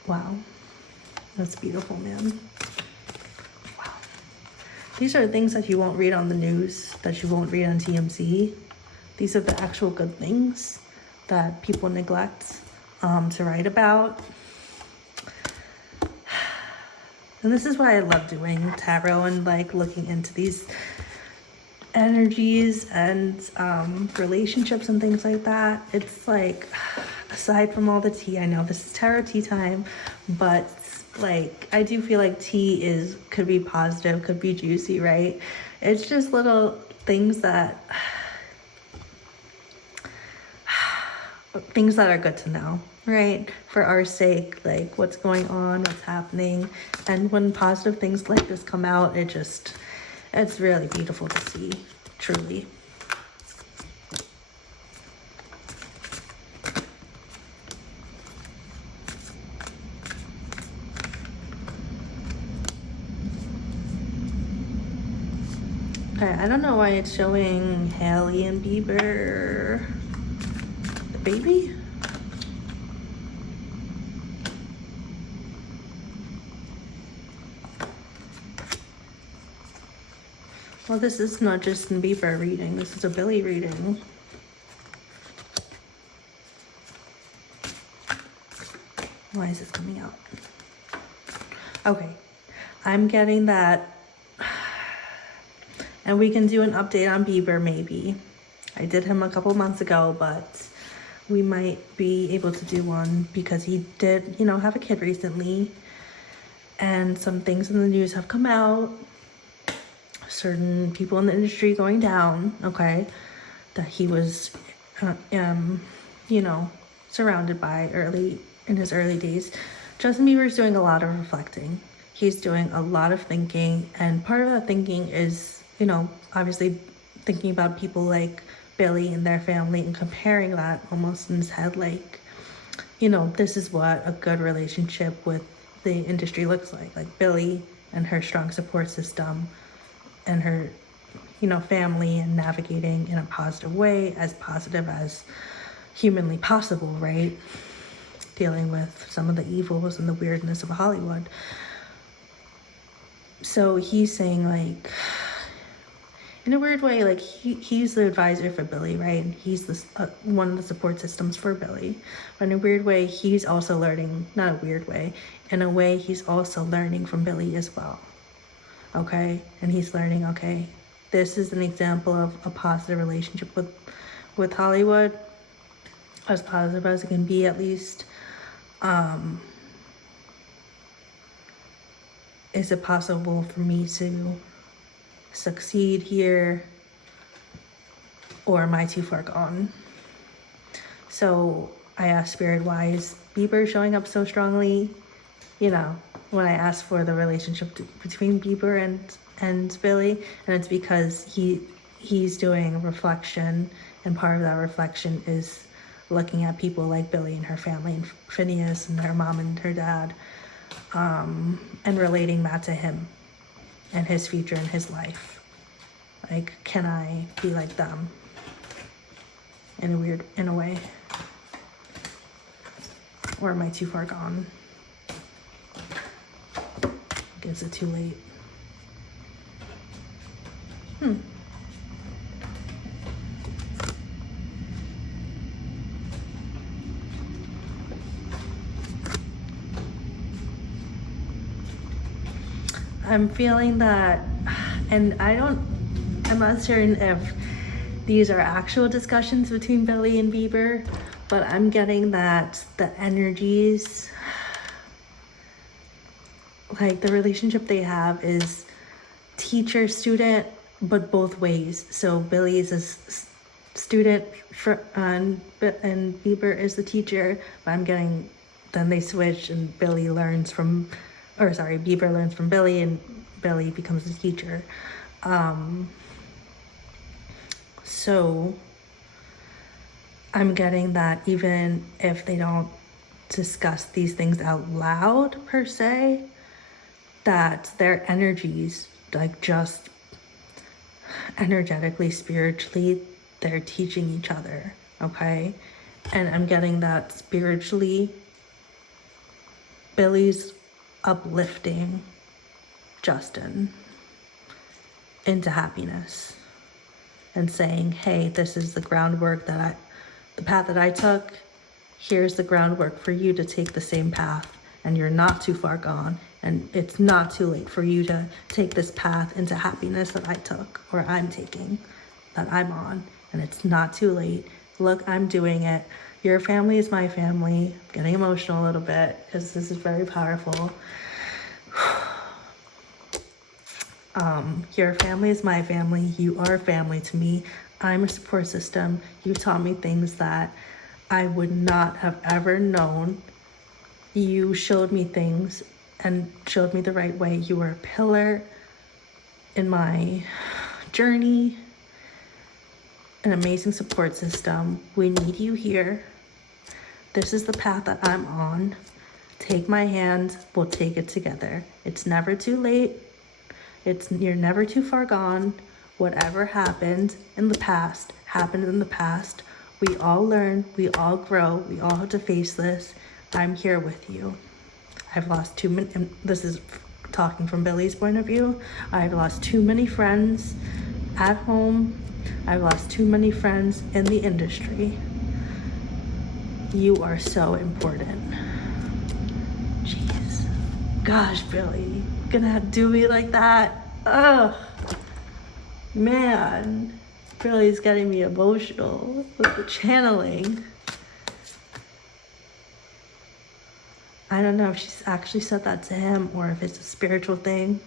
Wow. That's beautiful, man. Wow. These are things that you won't read on the news, that you won't read on TMZ. These are the actual good things that people neglect to write about. And this is why I love doing tarot and like looking into these energies and relationships and things like that. It's like, aside from all the tea, I know this is tarot tea time, but like I do feel like tea could be positive, could be juicy, right? It's just little things that are good to know, right? For our sake, like what's going on, what's happening. And when positive things like this come out, it's really beautiful to see, truly. Okay, I don't know why it's showing Hailey and Bieber. The baby? Well, this is not just a Bieber reading. This is a Billie reading. Why is this coming out? Okay, I'm getting that. And we can do an update on Bieber maybe. I did him a couple months ago, but we might be able to do one because he did, have a kid recently. And some things in the news have come out. Certain people in the industry going down, okay, that he was, surrounded by in his early days. Justin Bieber's doing a lot of reflecting. He's doing a lot of thinking, and part of that thinking is, obviously thinking about people like Billie and their family and comparing that almost in his head, like, this is what a good relationship with the industry looks like Billie and her strong support system and her, family, and navigating in a positive way, as positive as humanly possible, right? Dealing with some of the evils and the weirdness of Hollywood. So he's saying, like, in a weird way, like he's the advisor for Billie, right? And he's one of the support systems for Billie. But in a weird way, he's also learning, not a weird way, in a way, he's also learning from Billie as well. Okay? And he's learning, okay, this is an example of a positive relationship with Hollywood, as positive as it can be, at least. Is it possible for me to succeed here, or am I too far gone? So I asked Spirit, why is Bieber showing up so strongly? When I asked for the relationship between Bieber and Billie, and it's because he's doing reflection, and part of that reflection is looking at people like Billie and her family, and Phineas and her mom and her dad, and relating that to him and his future and his life. Like, can I be like them in a way? Or am I too far gone? Is it too late? I'm feeling that, and I'm not certain if these are actual discussions between Billie and Bieber, but I'm getting that the energies, like the relationship they have is teacher student, but both ways. So Billie is a student and Bieber is the teacher, but I'm getting, then they switch and Bieber learns from Billie and Billie becomes the teacher. So I'm getting that even if they don't discuss these things out loud per se, that their energies, like just energetically, spiritually, they're teaching each other, okay? And I'm getting that spiritually, Billie's uplifting Justin into happiness and saying, hey, this is the groundwork the path that I took. Here's the groundwork for you to take the same path, and you're not too far gone, and it's not too late for you to take this path into happiness that I took, or I'm taking, that I'm on, and it's not too late. Look, I'm doing it. Your family is my family. I'm getting emotional a little bit because this is very powerful. Your family is my family. You are family to me. I'm a support system. You taught me things that I would not have ever known. You showed me things and showed me the right way. You were a pillar in my journey, an amazing support system. We need you here. This is the path that I'm on. Take my hand. We'll take it together. It's never too late. You're never too far gone. Whatever happened in the past, happened in the past. We all learn, we all grow, we all have to face this. I'm here with you. I've lost too many, and this is talking from Billie's point of view. I've lost too many friends at home. I've lost too many friends in the industry. You are so important. Jeez. Gosh, Billie, gonna have to do me like that? Ugh. Man, Billie's getting me emotional with the channeling. I don't know if she's actually said that to him or if it's a spiritual thing.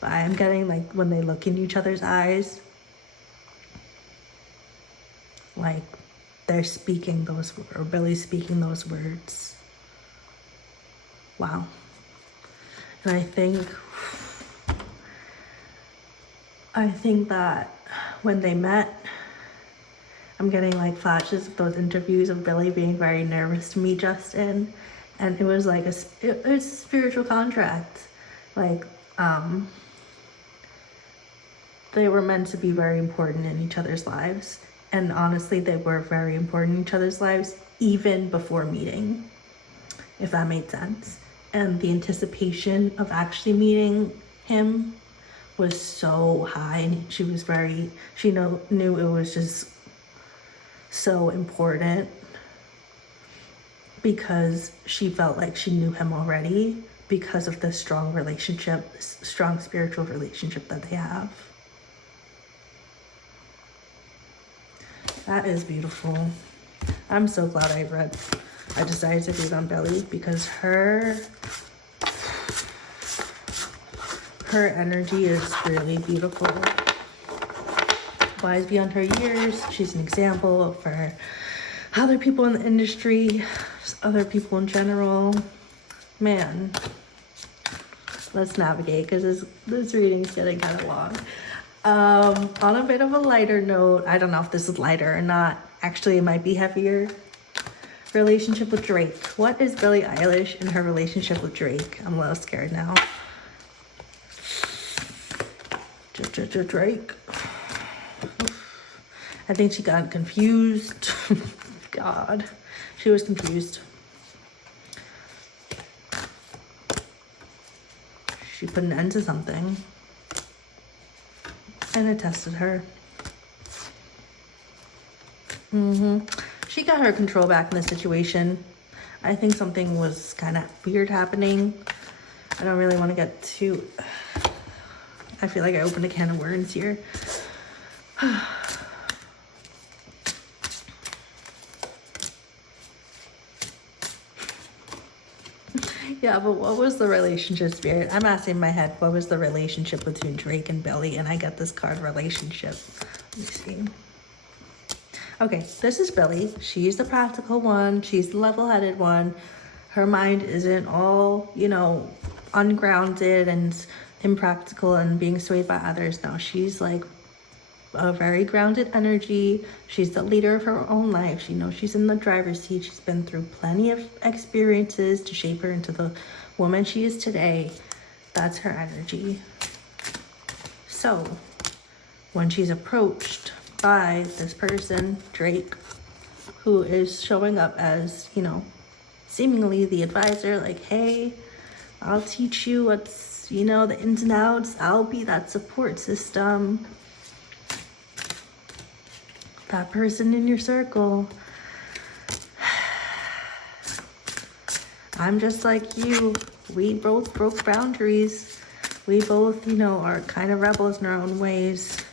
But I am getting, like, when they look in each other's eyes, like they're speaking those, or Billie's speaking those words. Wow. And I think that when they met, I'm getting like flashes of those interviews of Billie being very nervous to meet Justin, and it was like it's a spiritual contract. Like they were meant to be very important in each other's lives, and honestly, they were very important in each other's lives even before meeting, if that made sense. And the anticipation of actually meeting him was so high, and she knew it was just so important because she felt like she knew him already because of the strong relationship, strong spiritual relationship that they have. That is beautiful. I'm so glad I decided to read on Billie because her energy is really beautiful. Wise beyond her years. She's an example for other people in the industry, other people in general. Man, let's navigate because this reading's getting kind of long. On a bit of a lighter note, I don't know if this is lighter or not. Actually, it might be heavier. Relationship with Drake. What is Billie Eilish in her relationship with Drake? I'm a little scared now. Drake. I think she got confused. God, she was confused. She put an end to something, and it tested her. She got her control back in the situation. I think something was kind of weird happening. I don't really want to get too... I feel like I opened a can of worms here. Yeah, but what was the relationship, Spirit? I'm asking in my head, what was the relationship between Drake and Billie? And I get this card, relationship. Let me see. Okay, this is Billie. She's the practical one. She's the level-headed one. Her mind isn't all, you know, ungrounded and impractical and being swayed by others. No, she's like a very grounded energy. She's the leader of her own life. She knows she's in the driver's seat. She's been through plenty of experiences to shape her into the woman she is today. That's her energy. So when she's approached by this person, Drake, who is showing up as, you know, seemingly the advisor, like, hey, I'll teach you what's, you know, the ins and outs. I'll be that support system, that person in your circle. I'm just like you. We both broke boundaries. We both, you know, are kind of rebels in our own ways.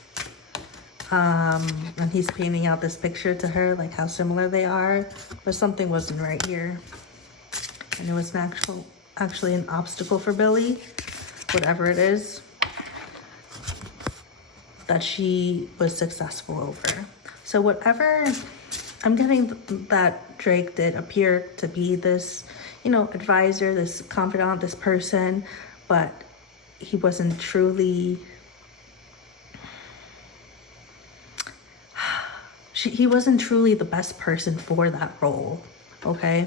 And he's painting out this picture to her, like how similar they are, but something wasn't right here. And it was actually an obstacle for Billie, whatever it is, that she was successful over. So whatever, I'm getting that Drake did appear to be this, you know, advisor, this confidant, this person, but he wasn't truly, he wasn't truly the best person for that role, okay?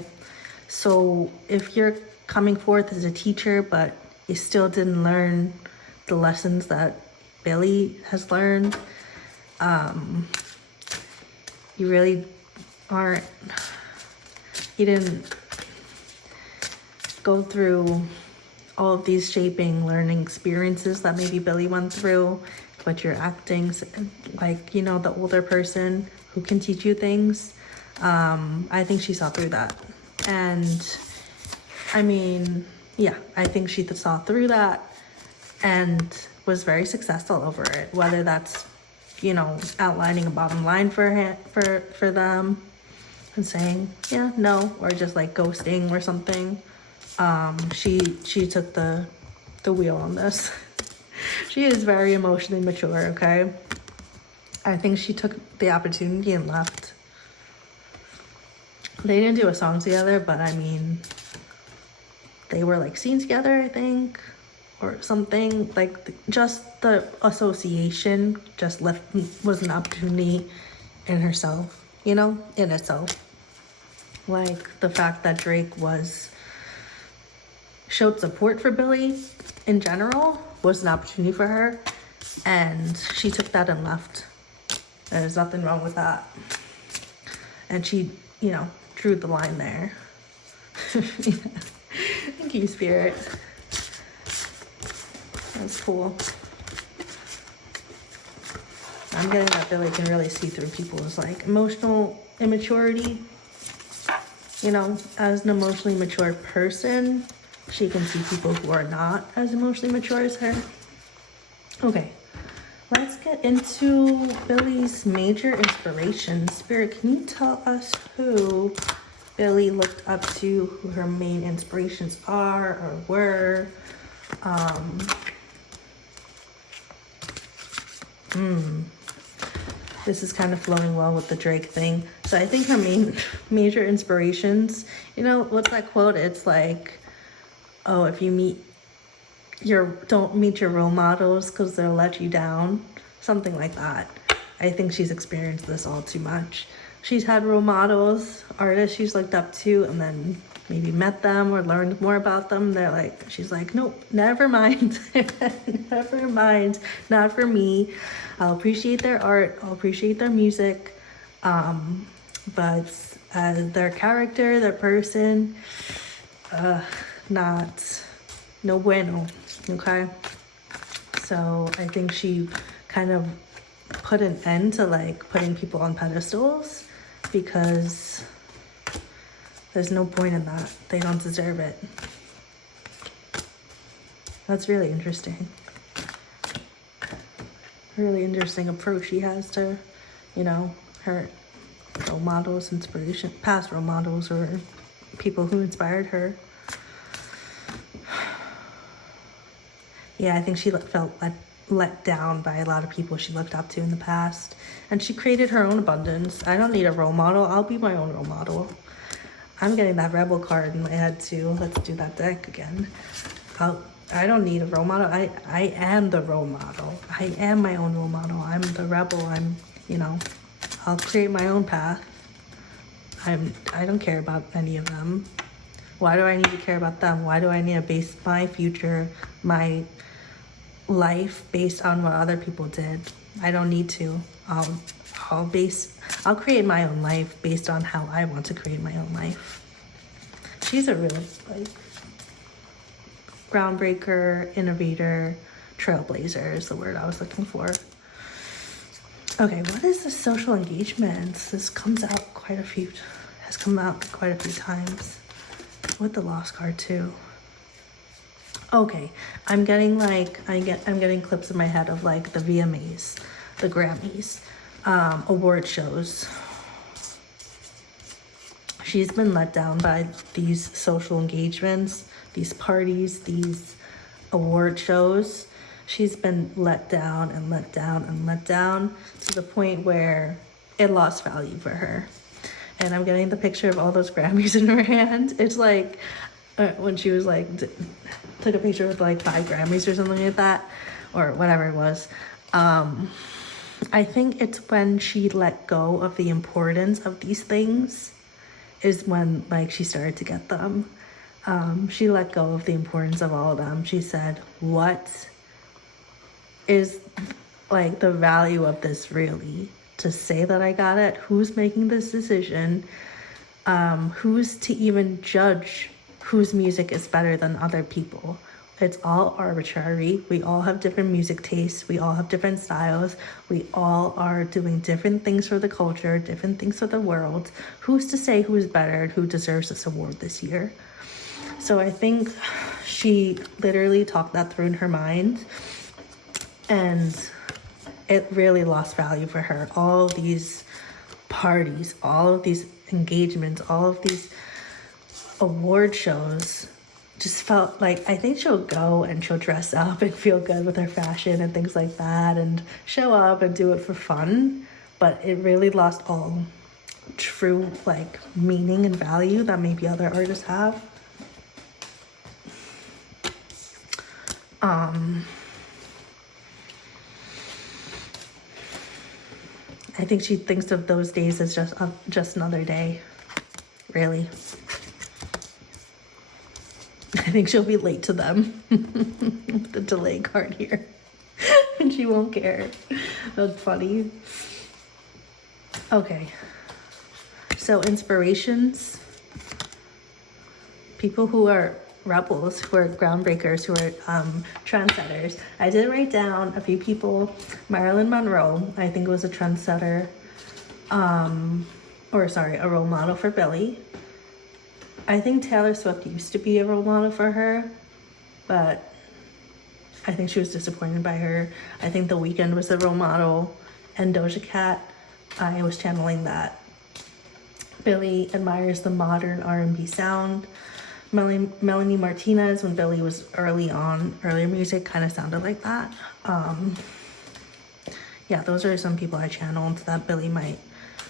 So if you're coming forth as a teacher, but you still didn't learn the lessons that Billie has learned, you really aren't, you didn't go through all of these shaping learning experiences that maybe Billie went through, but you're acting like, you know, the older person who can teach you things. I think she saw through that. And I mean, yeah, I think she saw through that and was very successful over it, whether that's, you know, outlining a bottom line for them and saying, yeah, no, or just like ghosting or something. She took the wheel on this. She is very emotionally mature, okay? I think she took the opportunity and left. They didn't do a song together, but I mean, they were like seen together, I think, or something. Like just the association just was an opportunity in herself, you know, in itself. Like the fact that Drake showed support for Billie in general was an opportunity for her, and she took that and left. There's nothing wrong with that. And she, you know, drew the line there. Yeah. Thank you, Spirit. That's cool. I'm getting that Billie can really see through people's like emotional immaturity. You know, as an emotionally mature person, she can see people who are not as emotionally mature as her. Okay, let's get into Billie's major inspirations. Spirit, can you tell us who Billie looked up to, who her main inspirations are or were? This is kind of flowing well with the Drake thing. So I think her major inspirations, you know, what's that quote? It's like, oh, if you don't meet your role models because they'll let you down. Something like that. I think she's experienced this all too much. She's had role models, artists she's looked up to, and then maybe met them or learned more about them. She's like, nope, never mind. Never mind, not for me. I'll appreciate their art, I'll appreciate their music, but as their character, their person, no bueno, okay? So I think she kind of put an end to like putting people on pedestals, because there's no point in that. They don't deserve it. That's really interesting. Really interesting approach she has to, you know, her role models, inspiration, past role models, or people who inspired her. Yeah, I think she felt let down by a lot of people she looked up to in the past. And she created her own abundance. I don't need a role model. I'll be my own role model. I'm getting that rebel card in my head too. Let's do that deck again. I don't need a role model. I am the role model. I am my own role model. I'm the rebel. I'll create my own path. I don't care about any of them. Why do I need to care about them? Why do I need to base my future, my life based on what other people did? I don't need to. I'll create my own life based on how I want to create my own life. She's a really groundbreaker, innovator, trailblazer is the word I was looking for. Okay, what is the social engagements? This has come out quite a few times with the Lost card too. Okay, I'm getting clips in my head of the VMAs, the Grammys, award shows. She's been let down by these social engagements, these parties, these award shows. She's been let down and let down and let down to the point where it lost value for her. And I'm getting the picture of all those Grammys in her hand. It's when she was took a picture with 5 Grammys or something like that, or whatever it was. I think it's when she let go of the importance of these things is when she started to get them. She let go of the importance of all of them. She said, what is the value of this really? To say that I got it? Who's making this decision? Who's to even judge whose music is better than other people? It's all arbitrary. We all have different music tastes. We all have different styles. We all are doing different things for the culture, different things for the world. Who's to say who's better and who deserves this award this year? So I think she literally talked that through in her mind, and it really lost value for her. All of these parties, all of these engagements, all of these award shows just felt I think she'll go and she'll dress up and feel good with her fashion and things like that and show up and do it for fun, but it really lost all true meaning and value that maybe other artists have. I think she thinks of those days as just another day, really. I think she'll be late to them. The delay card here. And she won't care. That's funny. Okay. So inspirations. People who are rebels, who are groundbreakers, who are trendsetters. I did write down a few people. Marilyn Monroe, I think, was a trendsetter. A role model for Billie. I think Taylor Swift used to be a role model for her, but I think she was disappointed by her. I think The Weeknd was the role model, and Doja Cat, I was channeling that. Billie admires the modern R&B sound. Melanie Martinez, when Billie was earlier music kind of sounded like that. Yeah, those are some people I channeled that Billie might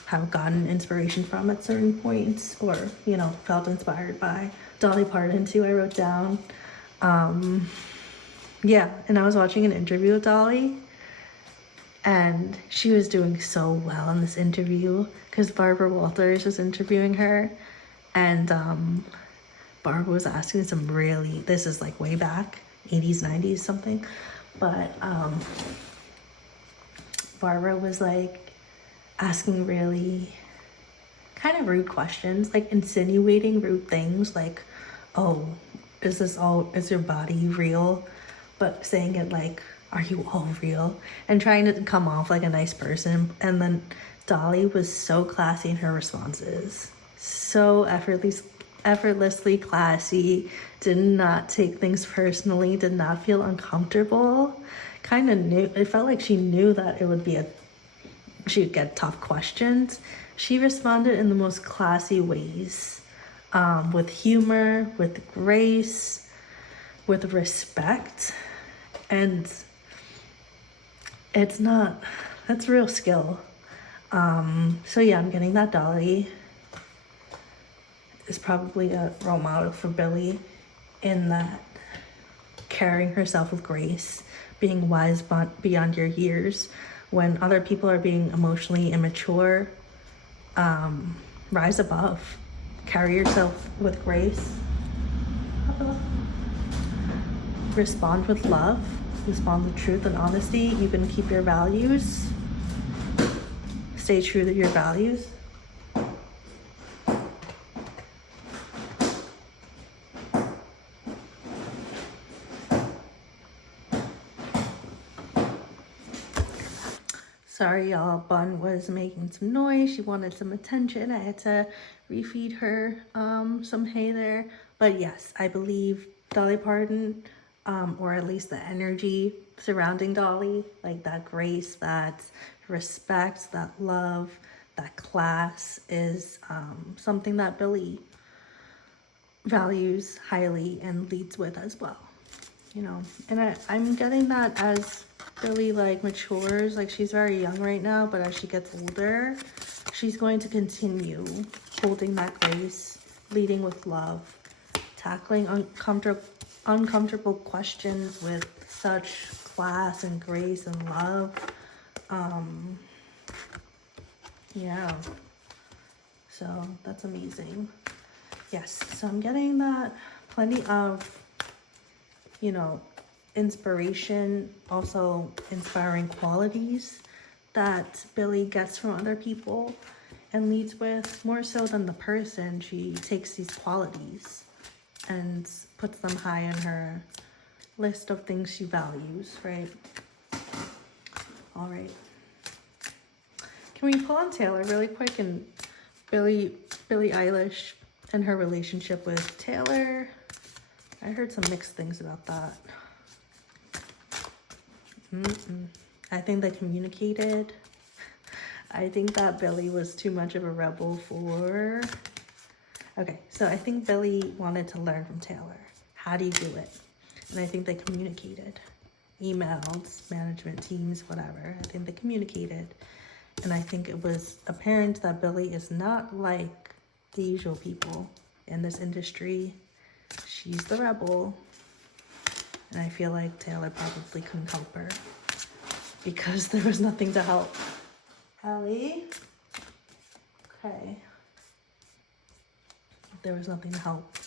have gotten inspiration from at certain points, or felt inspired by. Dolly Parton too, I wrote down. Yeah, and I was watching an interview with Dolly, and she was doing so well in this interview because Barbara Walters was interviewing her, and Barbara was asking some really, this is way back 80s 90s something, but Barbara was asking really kind of rude questions, insinuating rude things, oh, is your body real? But saying it are you all real? And trying to come off like a nice person. And then Dolly was so classy in her responses. So effortlessly classy, did not take things personally, did not feel uncomfortable. Kind of knew, it felt like she knew that it would be she'd get tough questions. She responded in the most classy ways, with humor, with grace, with respect. And it's not, that's real skill. So yeah, I'm getting that Dolly is probably a role model for Billie in that carrying herself with grace, being wise beyond your years. When other people are being emotionally immature, rise above, carry yourself with grace, respond with love, respond with truth and honesty. You can keep your values, stay true to your values. Sorry, y'all. Bun was making some noise. She wanted some attention. I had to refeed her some hay there. But yes, I believe Dolly Parton, or at least the energy surrounding Dolly, like that grace, that respect, that love, that class is something that Billie values highly and leads with as well. You know, and I'm getting that as Billie like matures, like she's very young right now, but as she gets older, she's going to continue holding that grace, leading with love, tackling uncomfortable questions with such class and grace and love. Yeah, so that's amazing. Yes, so I'm getting that plenty of, you know, inspiration, also inspiring qualities that Billie gets from other people and leads with. More so than the person, she takes these qualities and puts them high in her list of things she values, right? All right. Can we pull on Taylor really quick and Billie Eilish and her relationship with Taylor? I heard some mixed things about that. I think they communicated. I think that Billie was too much of a rebel for... Okay, so I think Billie wanted to learn from Taylor. How do you do it? And I think they communicated. Emails, management teams, whatever. I think they communicated. And I think it was apparent that Billie is not like the usual people in this industry. She's the rebel. And I feel like Taylor probably couldn't help her because there was nothing to help. Ellie? Okay. There was nothing to help.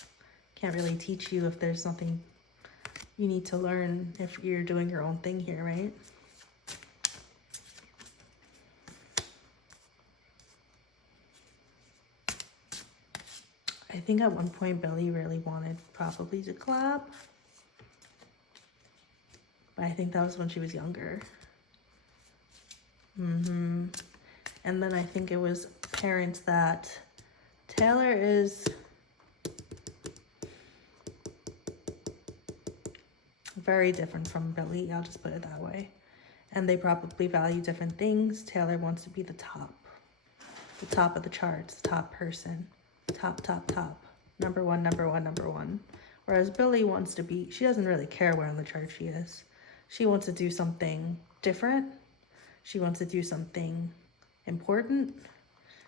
Can't really teach you if there's nothing you need to learn if you're doing your own thing here, right? I think at one point Billie really wanted probably to collab. But I think that was when she was younger. And then I think it was apparent that Taylor is very different from Billie, I'll just put it that way. And they probably value different things. Taylor wants to be the top of the charts, the top person, top. Number one. Whereas Billie wants to be, she doesn't really care where on the chart she is. She wants to do something different. She wants to do something important.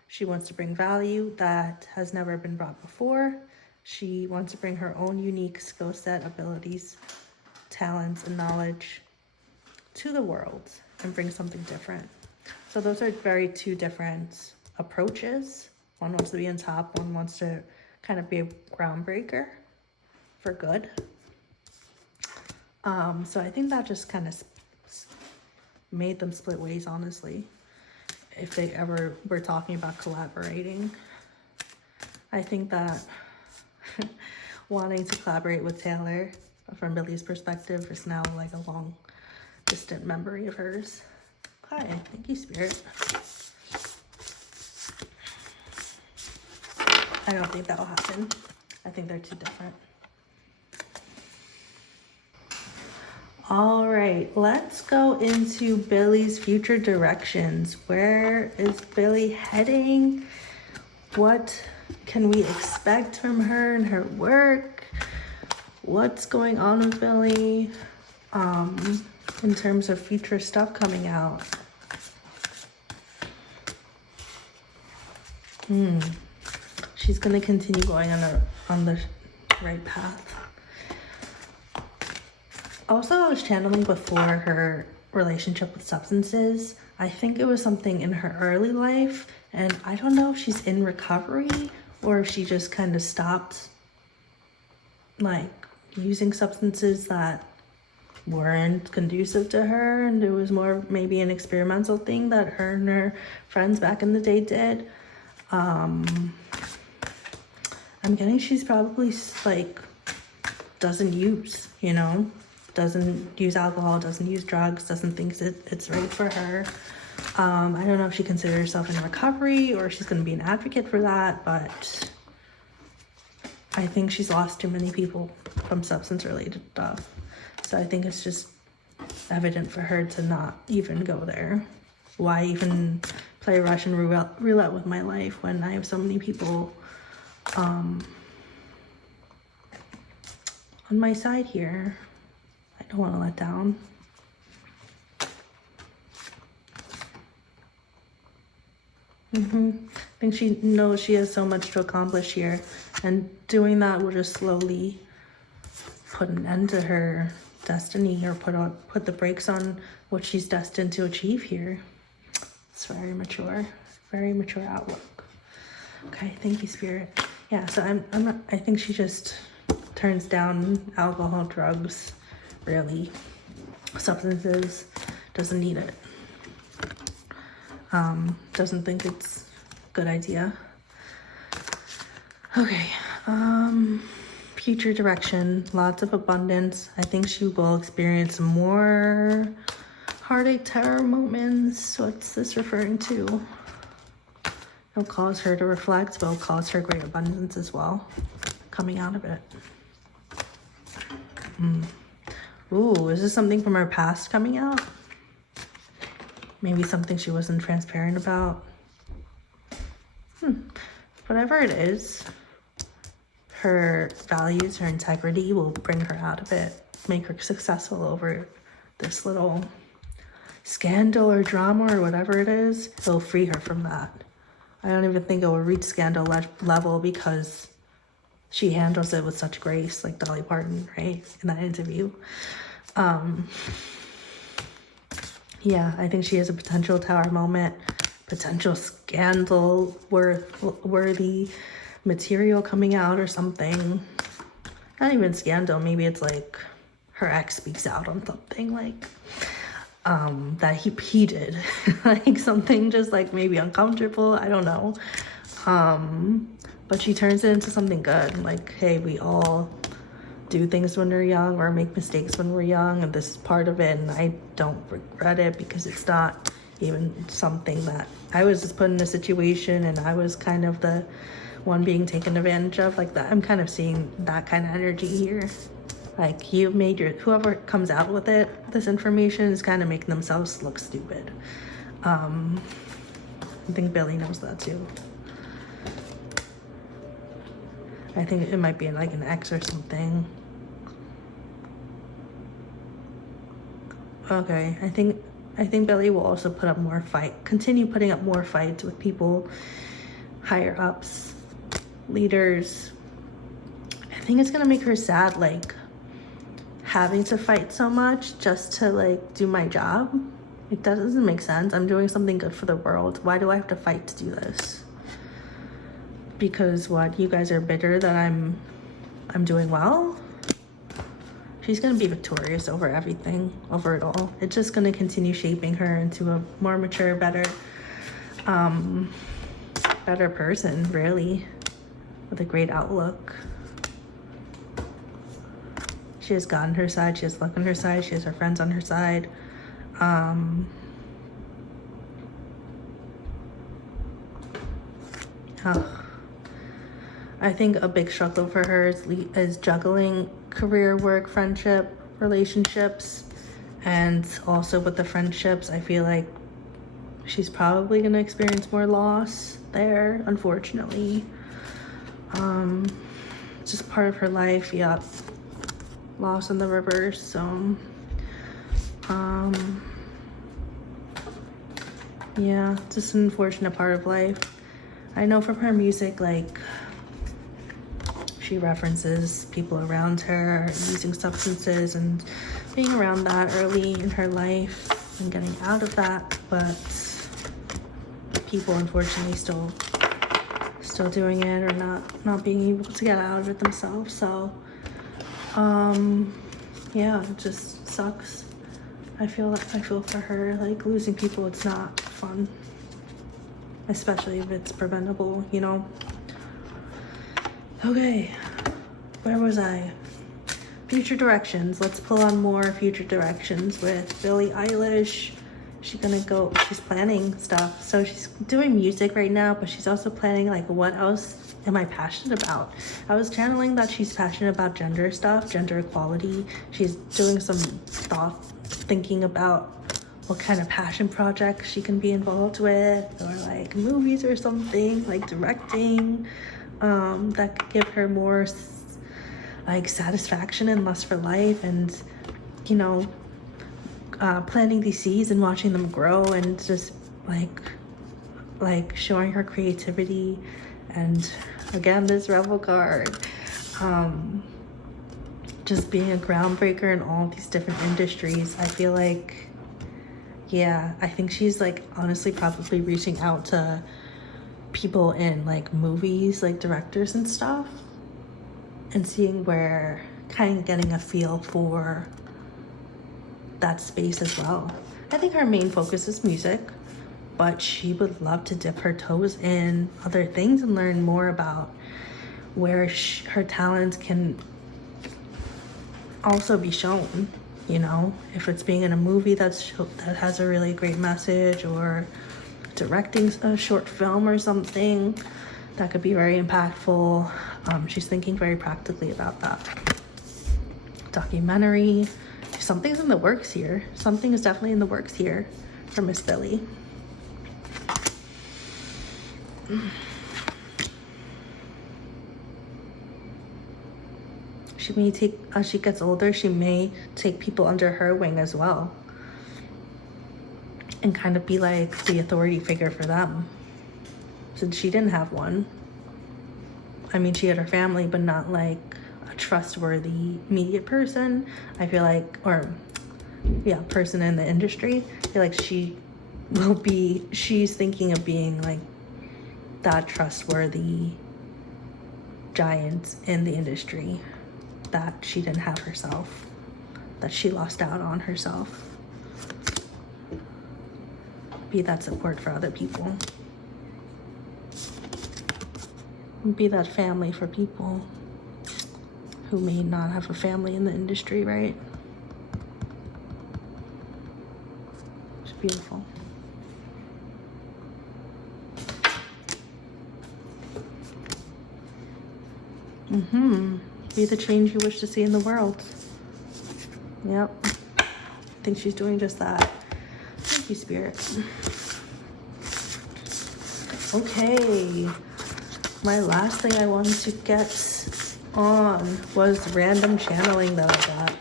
She wants to bring value that has never been brought before. She wants to bring her own unique skill set, abilities, talents, and knowledge to the world and bring something different. So those are two different approaches. One wants to be on top, one wants to kind of be a groundbreaker for good. So I think that just kind of made them split ways, honestly. If they ever were talking about collaborating, I think that wanting to collaborate with Taylor from Billie's perspective is now like a long distant memory of hers. Hi, thank you, Spirit. I don't think that will happen. I think they're too different. All right, let's go into Billie's future directions. Where is Billie heading? What can we expect from her and her work? What's going on with Billie? in terms of future stuff coming out. She's gonna continue going on the right path. Also, I was channeling before her relationship with substances. I think it was something in her early life, and I don't know if she's in recovery or if she just kind of stopped like using substances that weren't conducive to her, and it was more maybe an experimental thing that her and her friends back in the day did. I'm getting she's probably like doesn't use, you know, doesn't use alcohol, doesn't use drugs, doesn't think it's right for her. I don't know if she considers herself in recovery or she's going to be an advocate for that, but I think she's lost too many people from substance related stuff. So I think it's just evident for her to not even go there. Why even play Russian roulette with my life when I have so many people on my side here? I don't want to let down. I think she knows she has so much to accomplish here, and doing that will just slowly put an end to her destiny, or put the brakes on what she's destined to achieve here. It's very mature outlook. Okay, thank you, Spirit. Yeah, so I think she just turns down alcohol, drugs, really, substances, doesn't need it. Doesn't think it's a good idea. Okay, future direction, lots of abundance. I think she will experience more heartache, terror moments. What's this referring to? It'll cause her to reflect, but it'll cause her great abundance as well, coming out of it. Ooh, is this something from her past coming out? Maybe something she wasn't transparent about. Whatever it is, her values, her integrity will bring her out of it, make her successful over this little scandal or drama or whatever it is. It'll free her from that. I don't even think it will reach scandal level because she handles it with such grace, like Dolly Parton, right? In that interview. Yeah, I think she has a potential tower moment, potential scandal worthy material coming out or something. Not even scandal, maybe it's like her ex speaks out on something like that he did. Like something just like maybe uncomfortable, I don't know. But she turns it into something good. Like, hey, we all do things when we're young or make mistakes when we're young, and this is part of it, and I don't regret it because it's not even something that I was just put in a situation and I was kind of the one being taken advantage of, like that. I'm kind of seeing that kind of energy here. Like, you've made whoever comes out with this information is kind of making themselves look stupid. I think Billie knows that too. I think it might be like an ex or something. Okay, I think Billie will also continue putting up more fights with people, higher ups, leaders. I think it's gonna make her sad, like having to fight so much just to like do my job. It doesn't make sense. I'm doing something good for the world. Why do I have to fight to do this? Because what, you guys are bitter that I'm doing well? She's gonna be victorious over everything, over it all. It's just gonna continue shaping her into a more mature, better person, really, with a great outlook. She has God on her side, she has luck on her side, she has her friends on her side. I think a big struggle for her is juggling career, work, friendship, relationships, and also with the friendships, I feel like she's probably gonna experience more loss there, unfortunately. It's just part of her life. Yep, loss in the reverse. So Yeah, just an unfortunate part of life. I know from her music, like, she references people around her using substances and being around that early in her life and getting out of that, but people unfortunately still doing it or not being able to get out of it themselves. So yeah, it just sucks. I feel for her. Like, losing people, it's not fun, especially if it's preventable, you know. Okay, where was I? Future directions. Let's pull on more future directions with Billie Eilish. She's planning stuff. So she's doing music right now, but she's also planning, like, what else am I passionate about? I was channeling that she's passionate about gender stuff, gender equality. She's doing some thinking about what kind of passion projects she can be involved with, or like movies or something, like directing, that could give her more like satisfaction and lust for life, and you know, planting these seeds and watching them grow, and just like showing her creativity. And again, this Rebel card, just being a groundbreaker in all these different industries. I feel like, yeah, I think she's like honestly probably reaching out to people in like movies, like directors and stuff, and seeing where, kind of getting a feel for that space as well. I think her main focus is music, but she would love to dip her toes in other things and learn more about where her talents can also be shown, you know, if it's being in a movie that has a really great message, or directing a short film or something that could be very impactful. She's thinking very practically about that. Documentary. Something's in the works here. Something is definitely in the works here for Miss Billie. She may take, as she gets older, she may take people under her wing as well, and kind of be like the authority figure for them, since she didn't have one. I mean, she had her family, but not like a trustworthy immediate person, I feel like, or yeah, person in the industry. I feel like she's thinking of being like that trustworthy giant in the industry that she didn't have herself, that she lost out on herself. Be that support for other people. Be that family for people who may not have a family in the industry, right? It's beautiful. Be the change you wish to see in the world. Yep. I think she's doing just that. Thank you, Spirit. Okay. My last thing I wanted to get on was random channeling that I got.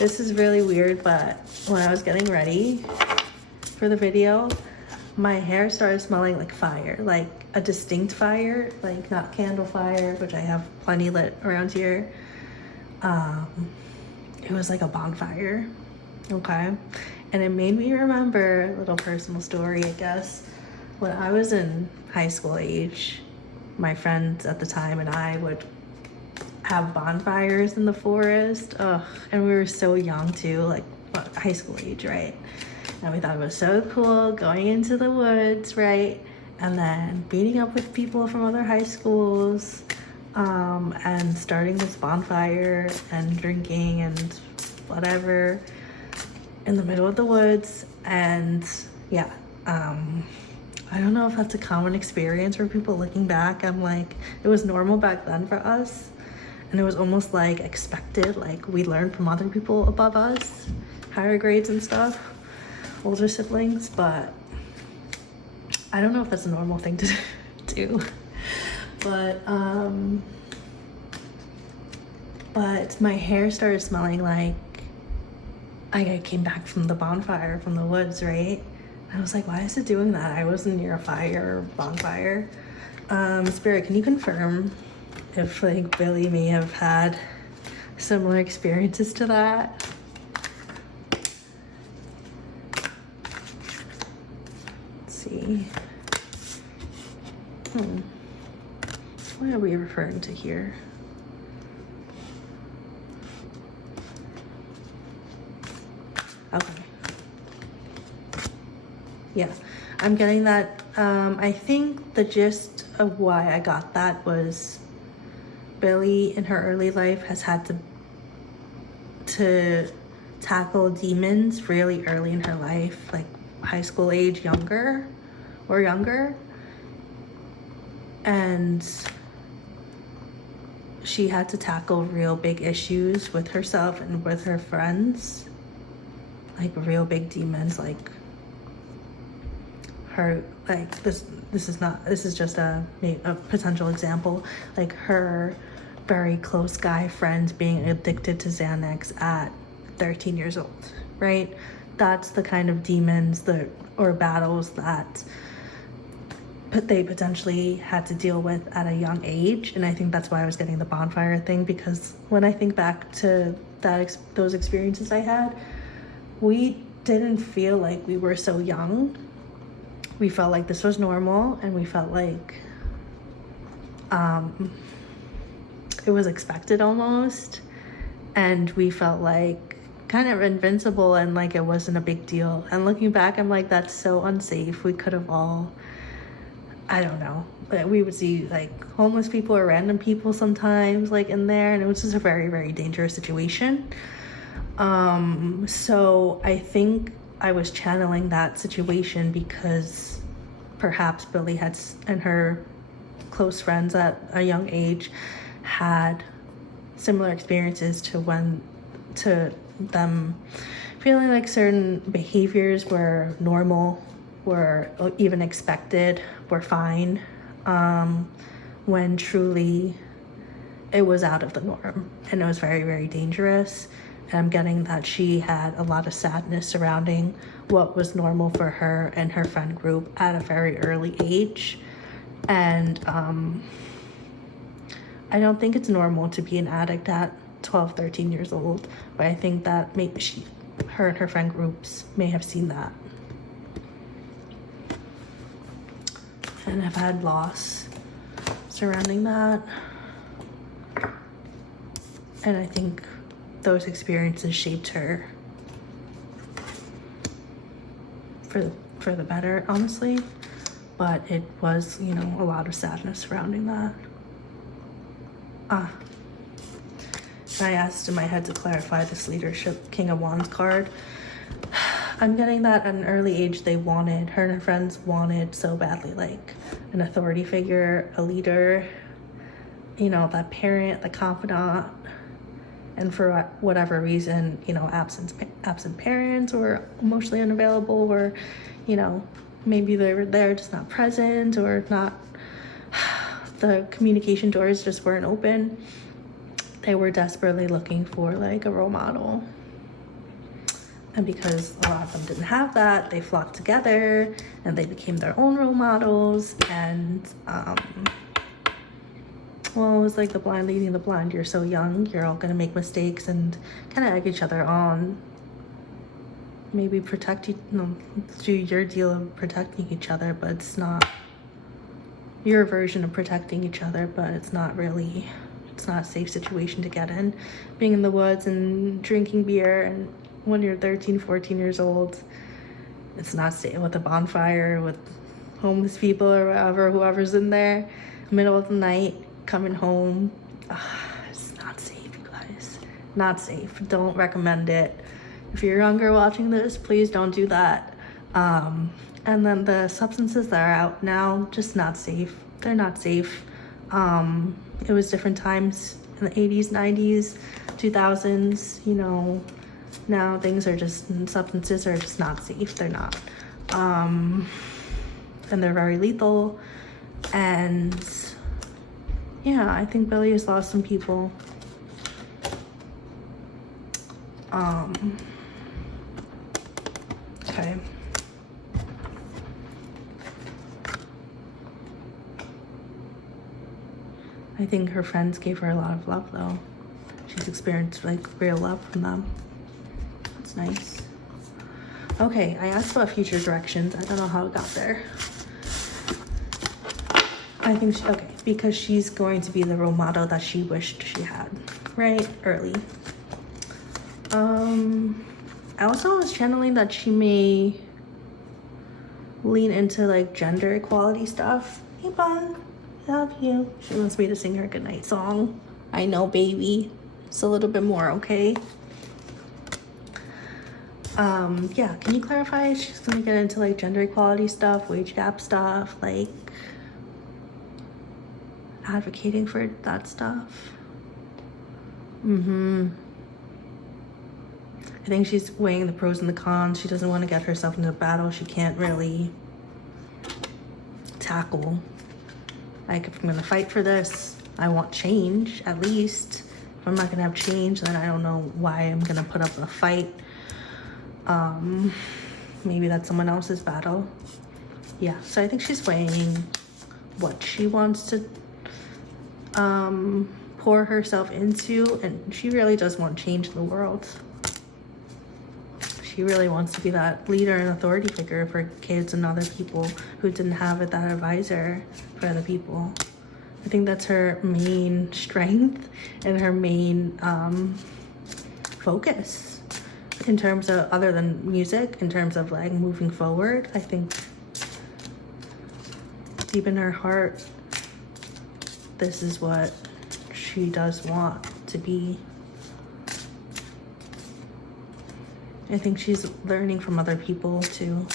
This is really weird, but when I was getting ready for the video, my hair started smelling like fire, like a distinct fire, like not candle fire, which I have plenty lit around here. It was like a bonfire, okay? And it made me remember a little personal story, I guess. When I was in high school age, my friends at the time and I would have bonfires in the forest. And we were so young too, like high school age, right? And we thought it was so cool going into the woods, right? And then meeting up with people from other high schools, and starting this bonfire and drinking and whatever in the middle of the woods. And yeah, I don't know if that's a common experience for people. Looking back, I'm like, it was normal back then for us, and it was almost like expected. Like, we learned from other people above us, higher grades and stuff, older siblings, but I don't know if that's a normal thing to do. But my hair started smelling like I came back from the bonfire from the woods, right? I was like, why is it doing that? I wasn't near a fire or bonfire. Spirit, can you confirm if like Billie may have had similar experiences to that? Let's see. What are we referring to here? Okay. Yeah, I'm getting that. I think the gist of why I got that was Billie in her early life has had to tackle demons really early in her life, like high school age, younger. And she had to tackle real big issues with herself and with her friends, like real big demons, like her, like this is just a potential example, like her very close guy friends being addicted to Xanax at 13 years old, right? That's the kind of demons or battles that they potentially had to deal with at a young age. And I think that's why I was getting the bonfire thing, because when I think back to those experiences I had, we didn't feel like we were so young. We felt like this was normal, and we felt like it was expected almost, and we felt like kind of invincible and like it wasn't a big deal. And looking back, I'm like, that's so unsafe. We could have all, I don't know, but we would see like homeless people or random people sometimes like in there, and it was just a very, very dangerous situation. So I think I was channeling that situation because perhaps Billie and her close friends at a young age had similar experiences to them feeling like certain behaviors were normal, were even expected, were fine, when truly it was out of the norm and it was very, very dangerous. And I'm getting that she had a lot of sadness surrounding what was normal for her and her friend group at a very early age. And I don't think it's normal to be an addict at 12, 13 years old, but I think that maybe her and her friend groups may have seen that. And I've had loss surrounding that. And I think those experiences shaped her for the better, honestly. But it was, you know, a lot of sadness surrounding that. And I asked in my head to clarify this leadership King of Wands card. I'm getting that at an early age her and her friends wanted so badly, like an authority figure, a leader, you know, that parent, the confidant. And for whatever reason, you know, absent parents or emotionally unavailable, or, you know, maybe they were there just not present, or not, the communication doors just weren't open. They were desperately looking for like a role model. And because a lot of them didn't have that, they flocked together and they became their own role models. And well, it was like the blind leading the blind. You're so young, you're all gonna make mistakes and kind of egg each other on. Maybe do your deal of protecting each other, but it's not your version of protecting each other, but it's not a safe situation to get in. Being in the woods and drinking beer, and when you're 13, 14 years old, it's not safe with a bonfire, with homeless people or whoever's in there, middle of the night, coming home. It's not safe, you guys. Not safe. Don't recommend it. If you're younger watching this, please don't do that. And then the substances that are out now, just not safe. They're not safe. It was different times in the 80s, 90s, 2000s, you know. Now substances are just not safe. They're not. And they're very lethal. And yeah, I think Billie has lost some people. Okay. I think her friends gave her a lot of love though. She's experienced like real love from them. That's nice. Okay, I asked about future directions. I don't know how it got there. I think okay, because she's going to be the role model that she wished she had, right? Early. I also was channeling that she may lean into like gender equality stuff. Hey, Bon, love you. She wants me to sing her goodnight song. I know, baby. It's a little bit more, okay? Yeah, can you clarify if she's gonna get into like gender equality stuff, wage gap stuff, like advocating for that stuff? I think she's weighing the pros and the cons. She doesn't want to get herself into a battle she can't really tackle. Like, if I'm gonna fight for this, I want change, at least. If I'm not gonna have change, then I don't know why I'm gonna put up a fight. Maybe that's someone else's battle. Yeah, so I think she's weighing what she wants to pour herself into, and she really does want change in the world. She really wants to be that leader and authority figure for kids and other people who didn't have it, that advisor for other people. I think that's her main strength and her main focus in terms of, other than music, in terms of like moving forward. I think deep in her heart, this is what she does want to be. I think she's learning from other people too.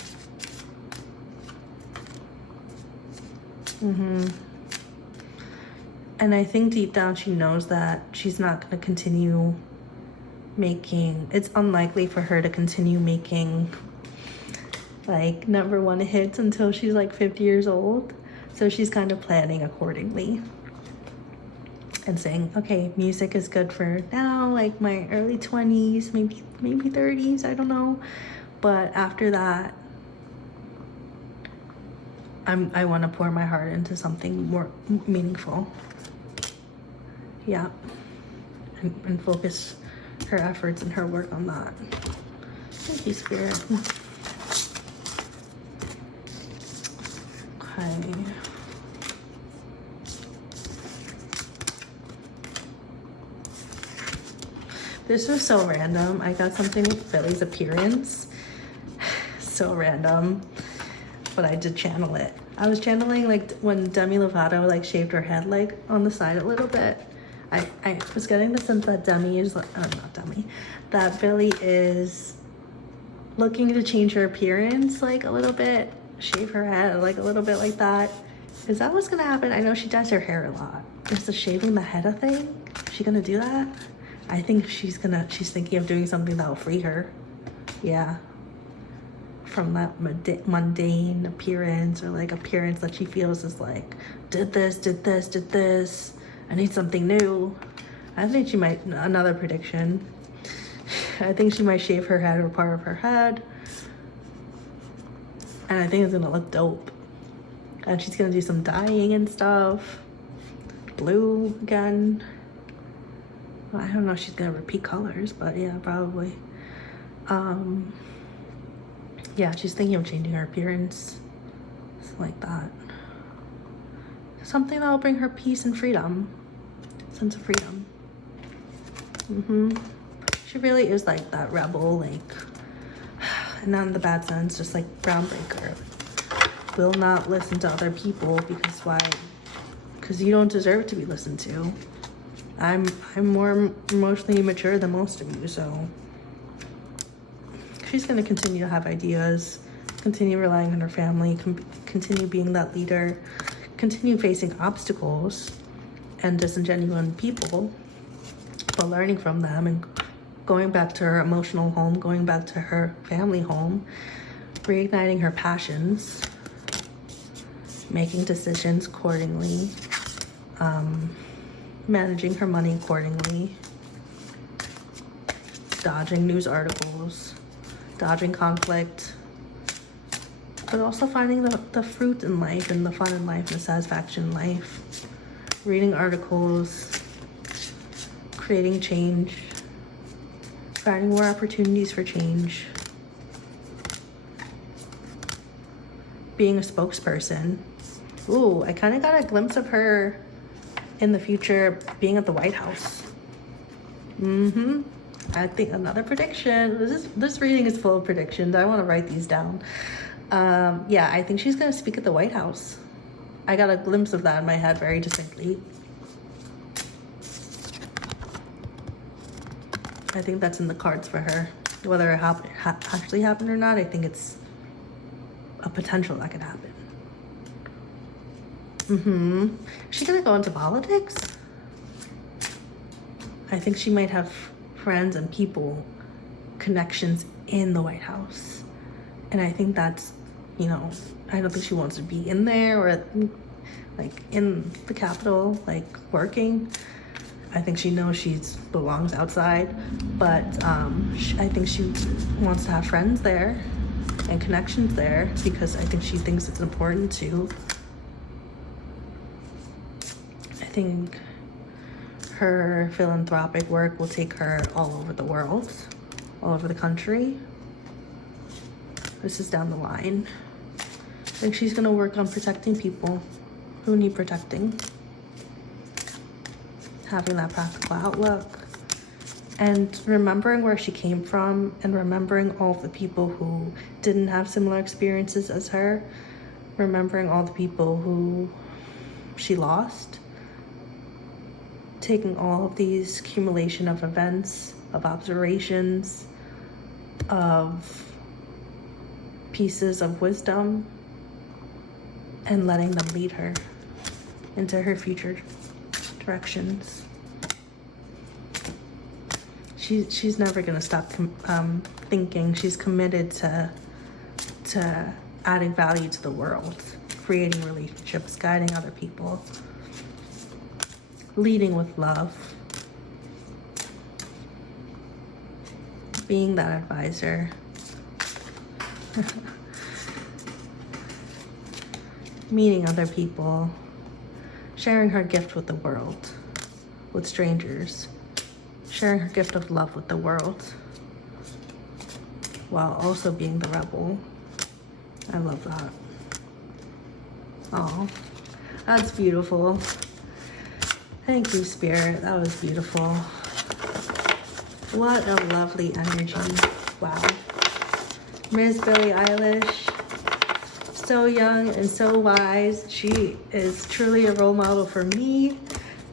And I think deep down she knows that she's not going to continue making, it's unlikely for her to continue making like #1 hits until she's like 50 years old. So she's kind of planning accordingly and saying, okay, music is good for now, like my early 20s, maybe 30s, I don't know. But after that, I want to pour my heart into something more meaningful. Yeah. And focus her efforts and her work on that. Thank you, Spirit. Okay. This was so random. I got something with Billie's appearance. So random. But I did channel it. I was channeling like when Demi Lovato like shaved her head like on the side a little bit. I was getting the sense that Demi is like, not Demi, that Billie is looking to change her appearance like a little bit, shave her head like a little bit like that. Is that what's gonna happen? I know she does her hair a lot. Is the shaving the head a thing? Is she gonna do that? I think she's thinking of doing something that will free her. Yeah. From that mundane appearance, or like appearance that she feels is like, did this. I need something new. I think she might, another prediction. I think she might shave her head or part of her head. And I think it's gonna look dope. And she's gonna do some dyeing and stuff. Blue again. I don't know if she's gonna repeat colors, but yeah, probably. Yeah, she's thinking of changing her appearance. Something like that. Something that will bring her peace and freedom. Sense of freedom. She really is like that rebel, like, and not in the bad sense, just like groundbreaker. Will not listen to other people because why? Because you don't deserve to be listened to. I'm more emotionally mature than most of you, so she's going to continue to have ideas, continue relying on her family, continue being that leader, continue facing obstacles and disingenuous people, but learning from them and going back to her emotional home, going back to her family home, reigniting her passions, making decisions accordingly, managing her money accordingly, dodging news articles, dodging conflict, but also finding the fruit in life and the fun in life and the satisfaction in life. Reading articles, creating change, finding more opportunities for change, being a spokesperson. Ooh, I kind of got a glimpse of her in the future being at the White House. I think another prediction. This reading is full of predictions. I want to write these down. Yeah, I think she's going to speak at the White House. I got a glimpse of that in my head very distinctly. I think that's in the cards for her. Whether it actually happened or not, I think it's a potential that could happen. Is she gonna go into politics? I think she might have friends and people, connections in the White House. And I think that's, I don't think she wants to be in there or like in the Capitol, like working. I think she knows she belongs outside, but I think she wants to have friends there and connections there because I think she thinks it's important too. I think her philanthropic work will take her all over the world, all over the country. This is down the line. I think she's gonna work on protecting people who need protecting. Having that practical outlook. And remembering where she came from and remembering all the people who didn't have similar experiences as her. Remembering all the people who she lost. Taking all of these accumulation of events, of observations, of pieces of wisdom, and letting them lead her into her future directions. She's never gonna stop thinking. She's committed to adding value to the world, creating relationships, guiding other people, leading with love, being that advisor. Meeting other people, sharing her gift with the world, with strangers, sharing her gift of love with the world, while also being the rebel. I love that. Oh, that's beautiful. Thank you, Spirit. That was beautiful. What a lovely energy. Wow. Miss Billie Eilish. So young and so wise. She is truly a role model for me.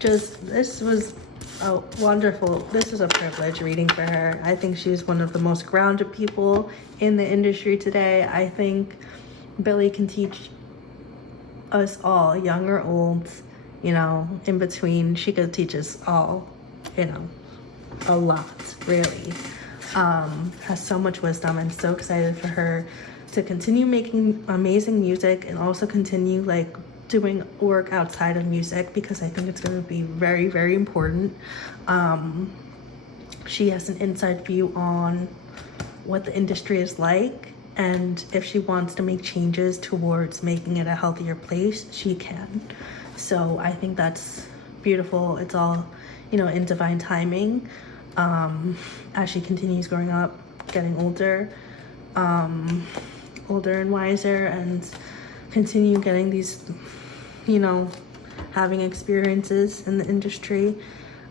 This was a wonderful, this is a privilege reading for her. I think she's one of the most grounded people in the industry today. I think Billie can teach us all, young or old, in between. She could teach us all, a lot, really. Has so much wisdom, and so excited for her to continue making amazing music and also continue doing work outside of music, because I think it's going to be very, very important. She has an inside view on what the industry is like, and if she wants to make changes towards making it a healthier place, she can. So I think that's beautiful. It's all, in divine timing. As she continues growing up, getting older and wiser, and continue getting these, having experiences in the industry.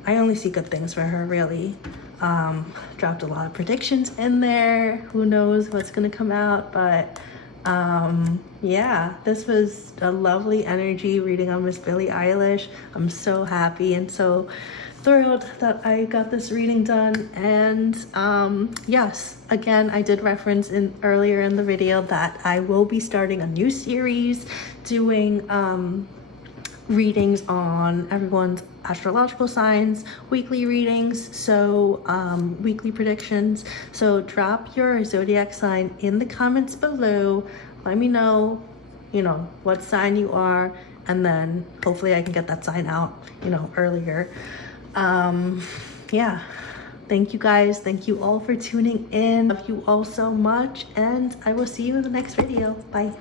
I only see good things for her, really. Dropped a lot of predictions in there. Who knows what's gonna come out, but yeah, this was a lovely energy reading on Miss Billie Eilish. I'm so happy and so thrilled that I got this reading done. And yes, again, I did reference earlier in the video that I will be starting a new series doing readings on everyone's astrological signs, weekly readings, so weekly predictions. So drop your zodiac sign in the comments below. Let me know, what sign you are, and then hopefully I can get that sign out, earlier. Yeah, Thank you guys. Thank you all for tuning in. Love you all so much, and I will see you in the next video. Bye.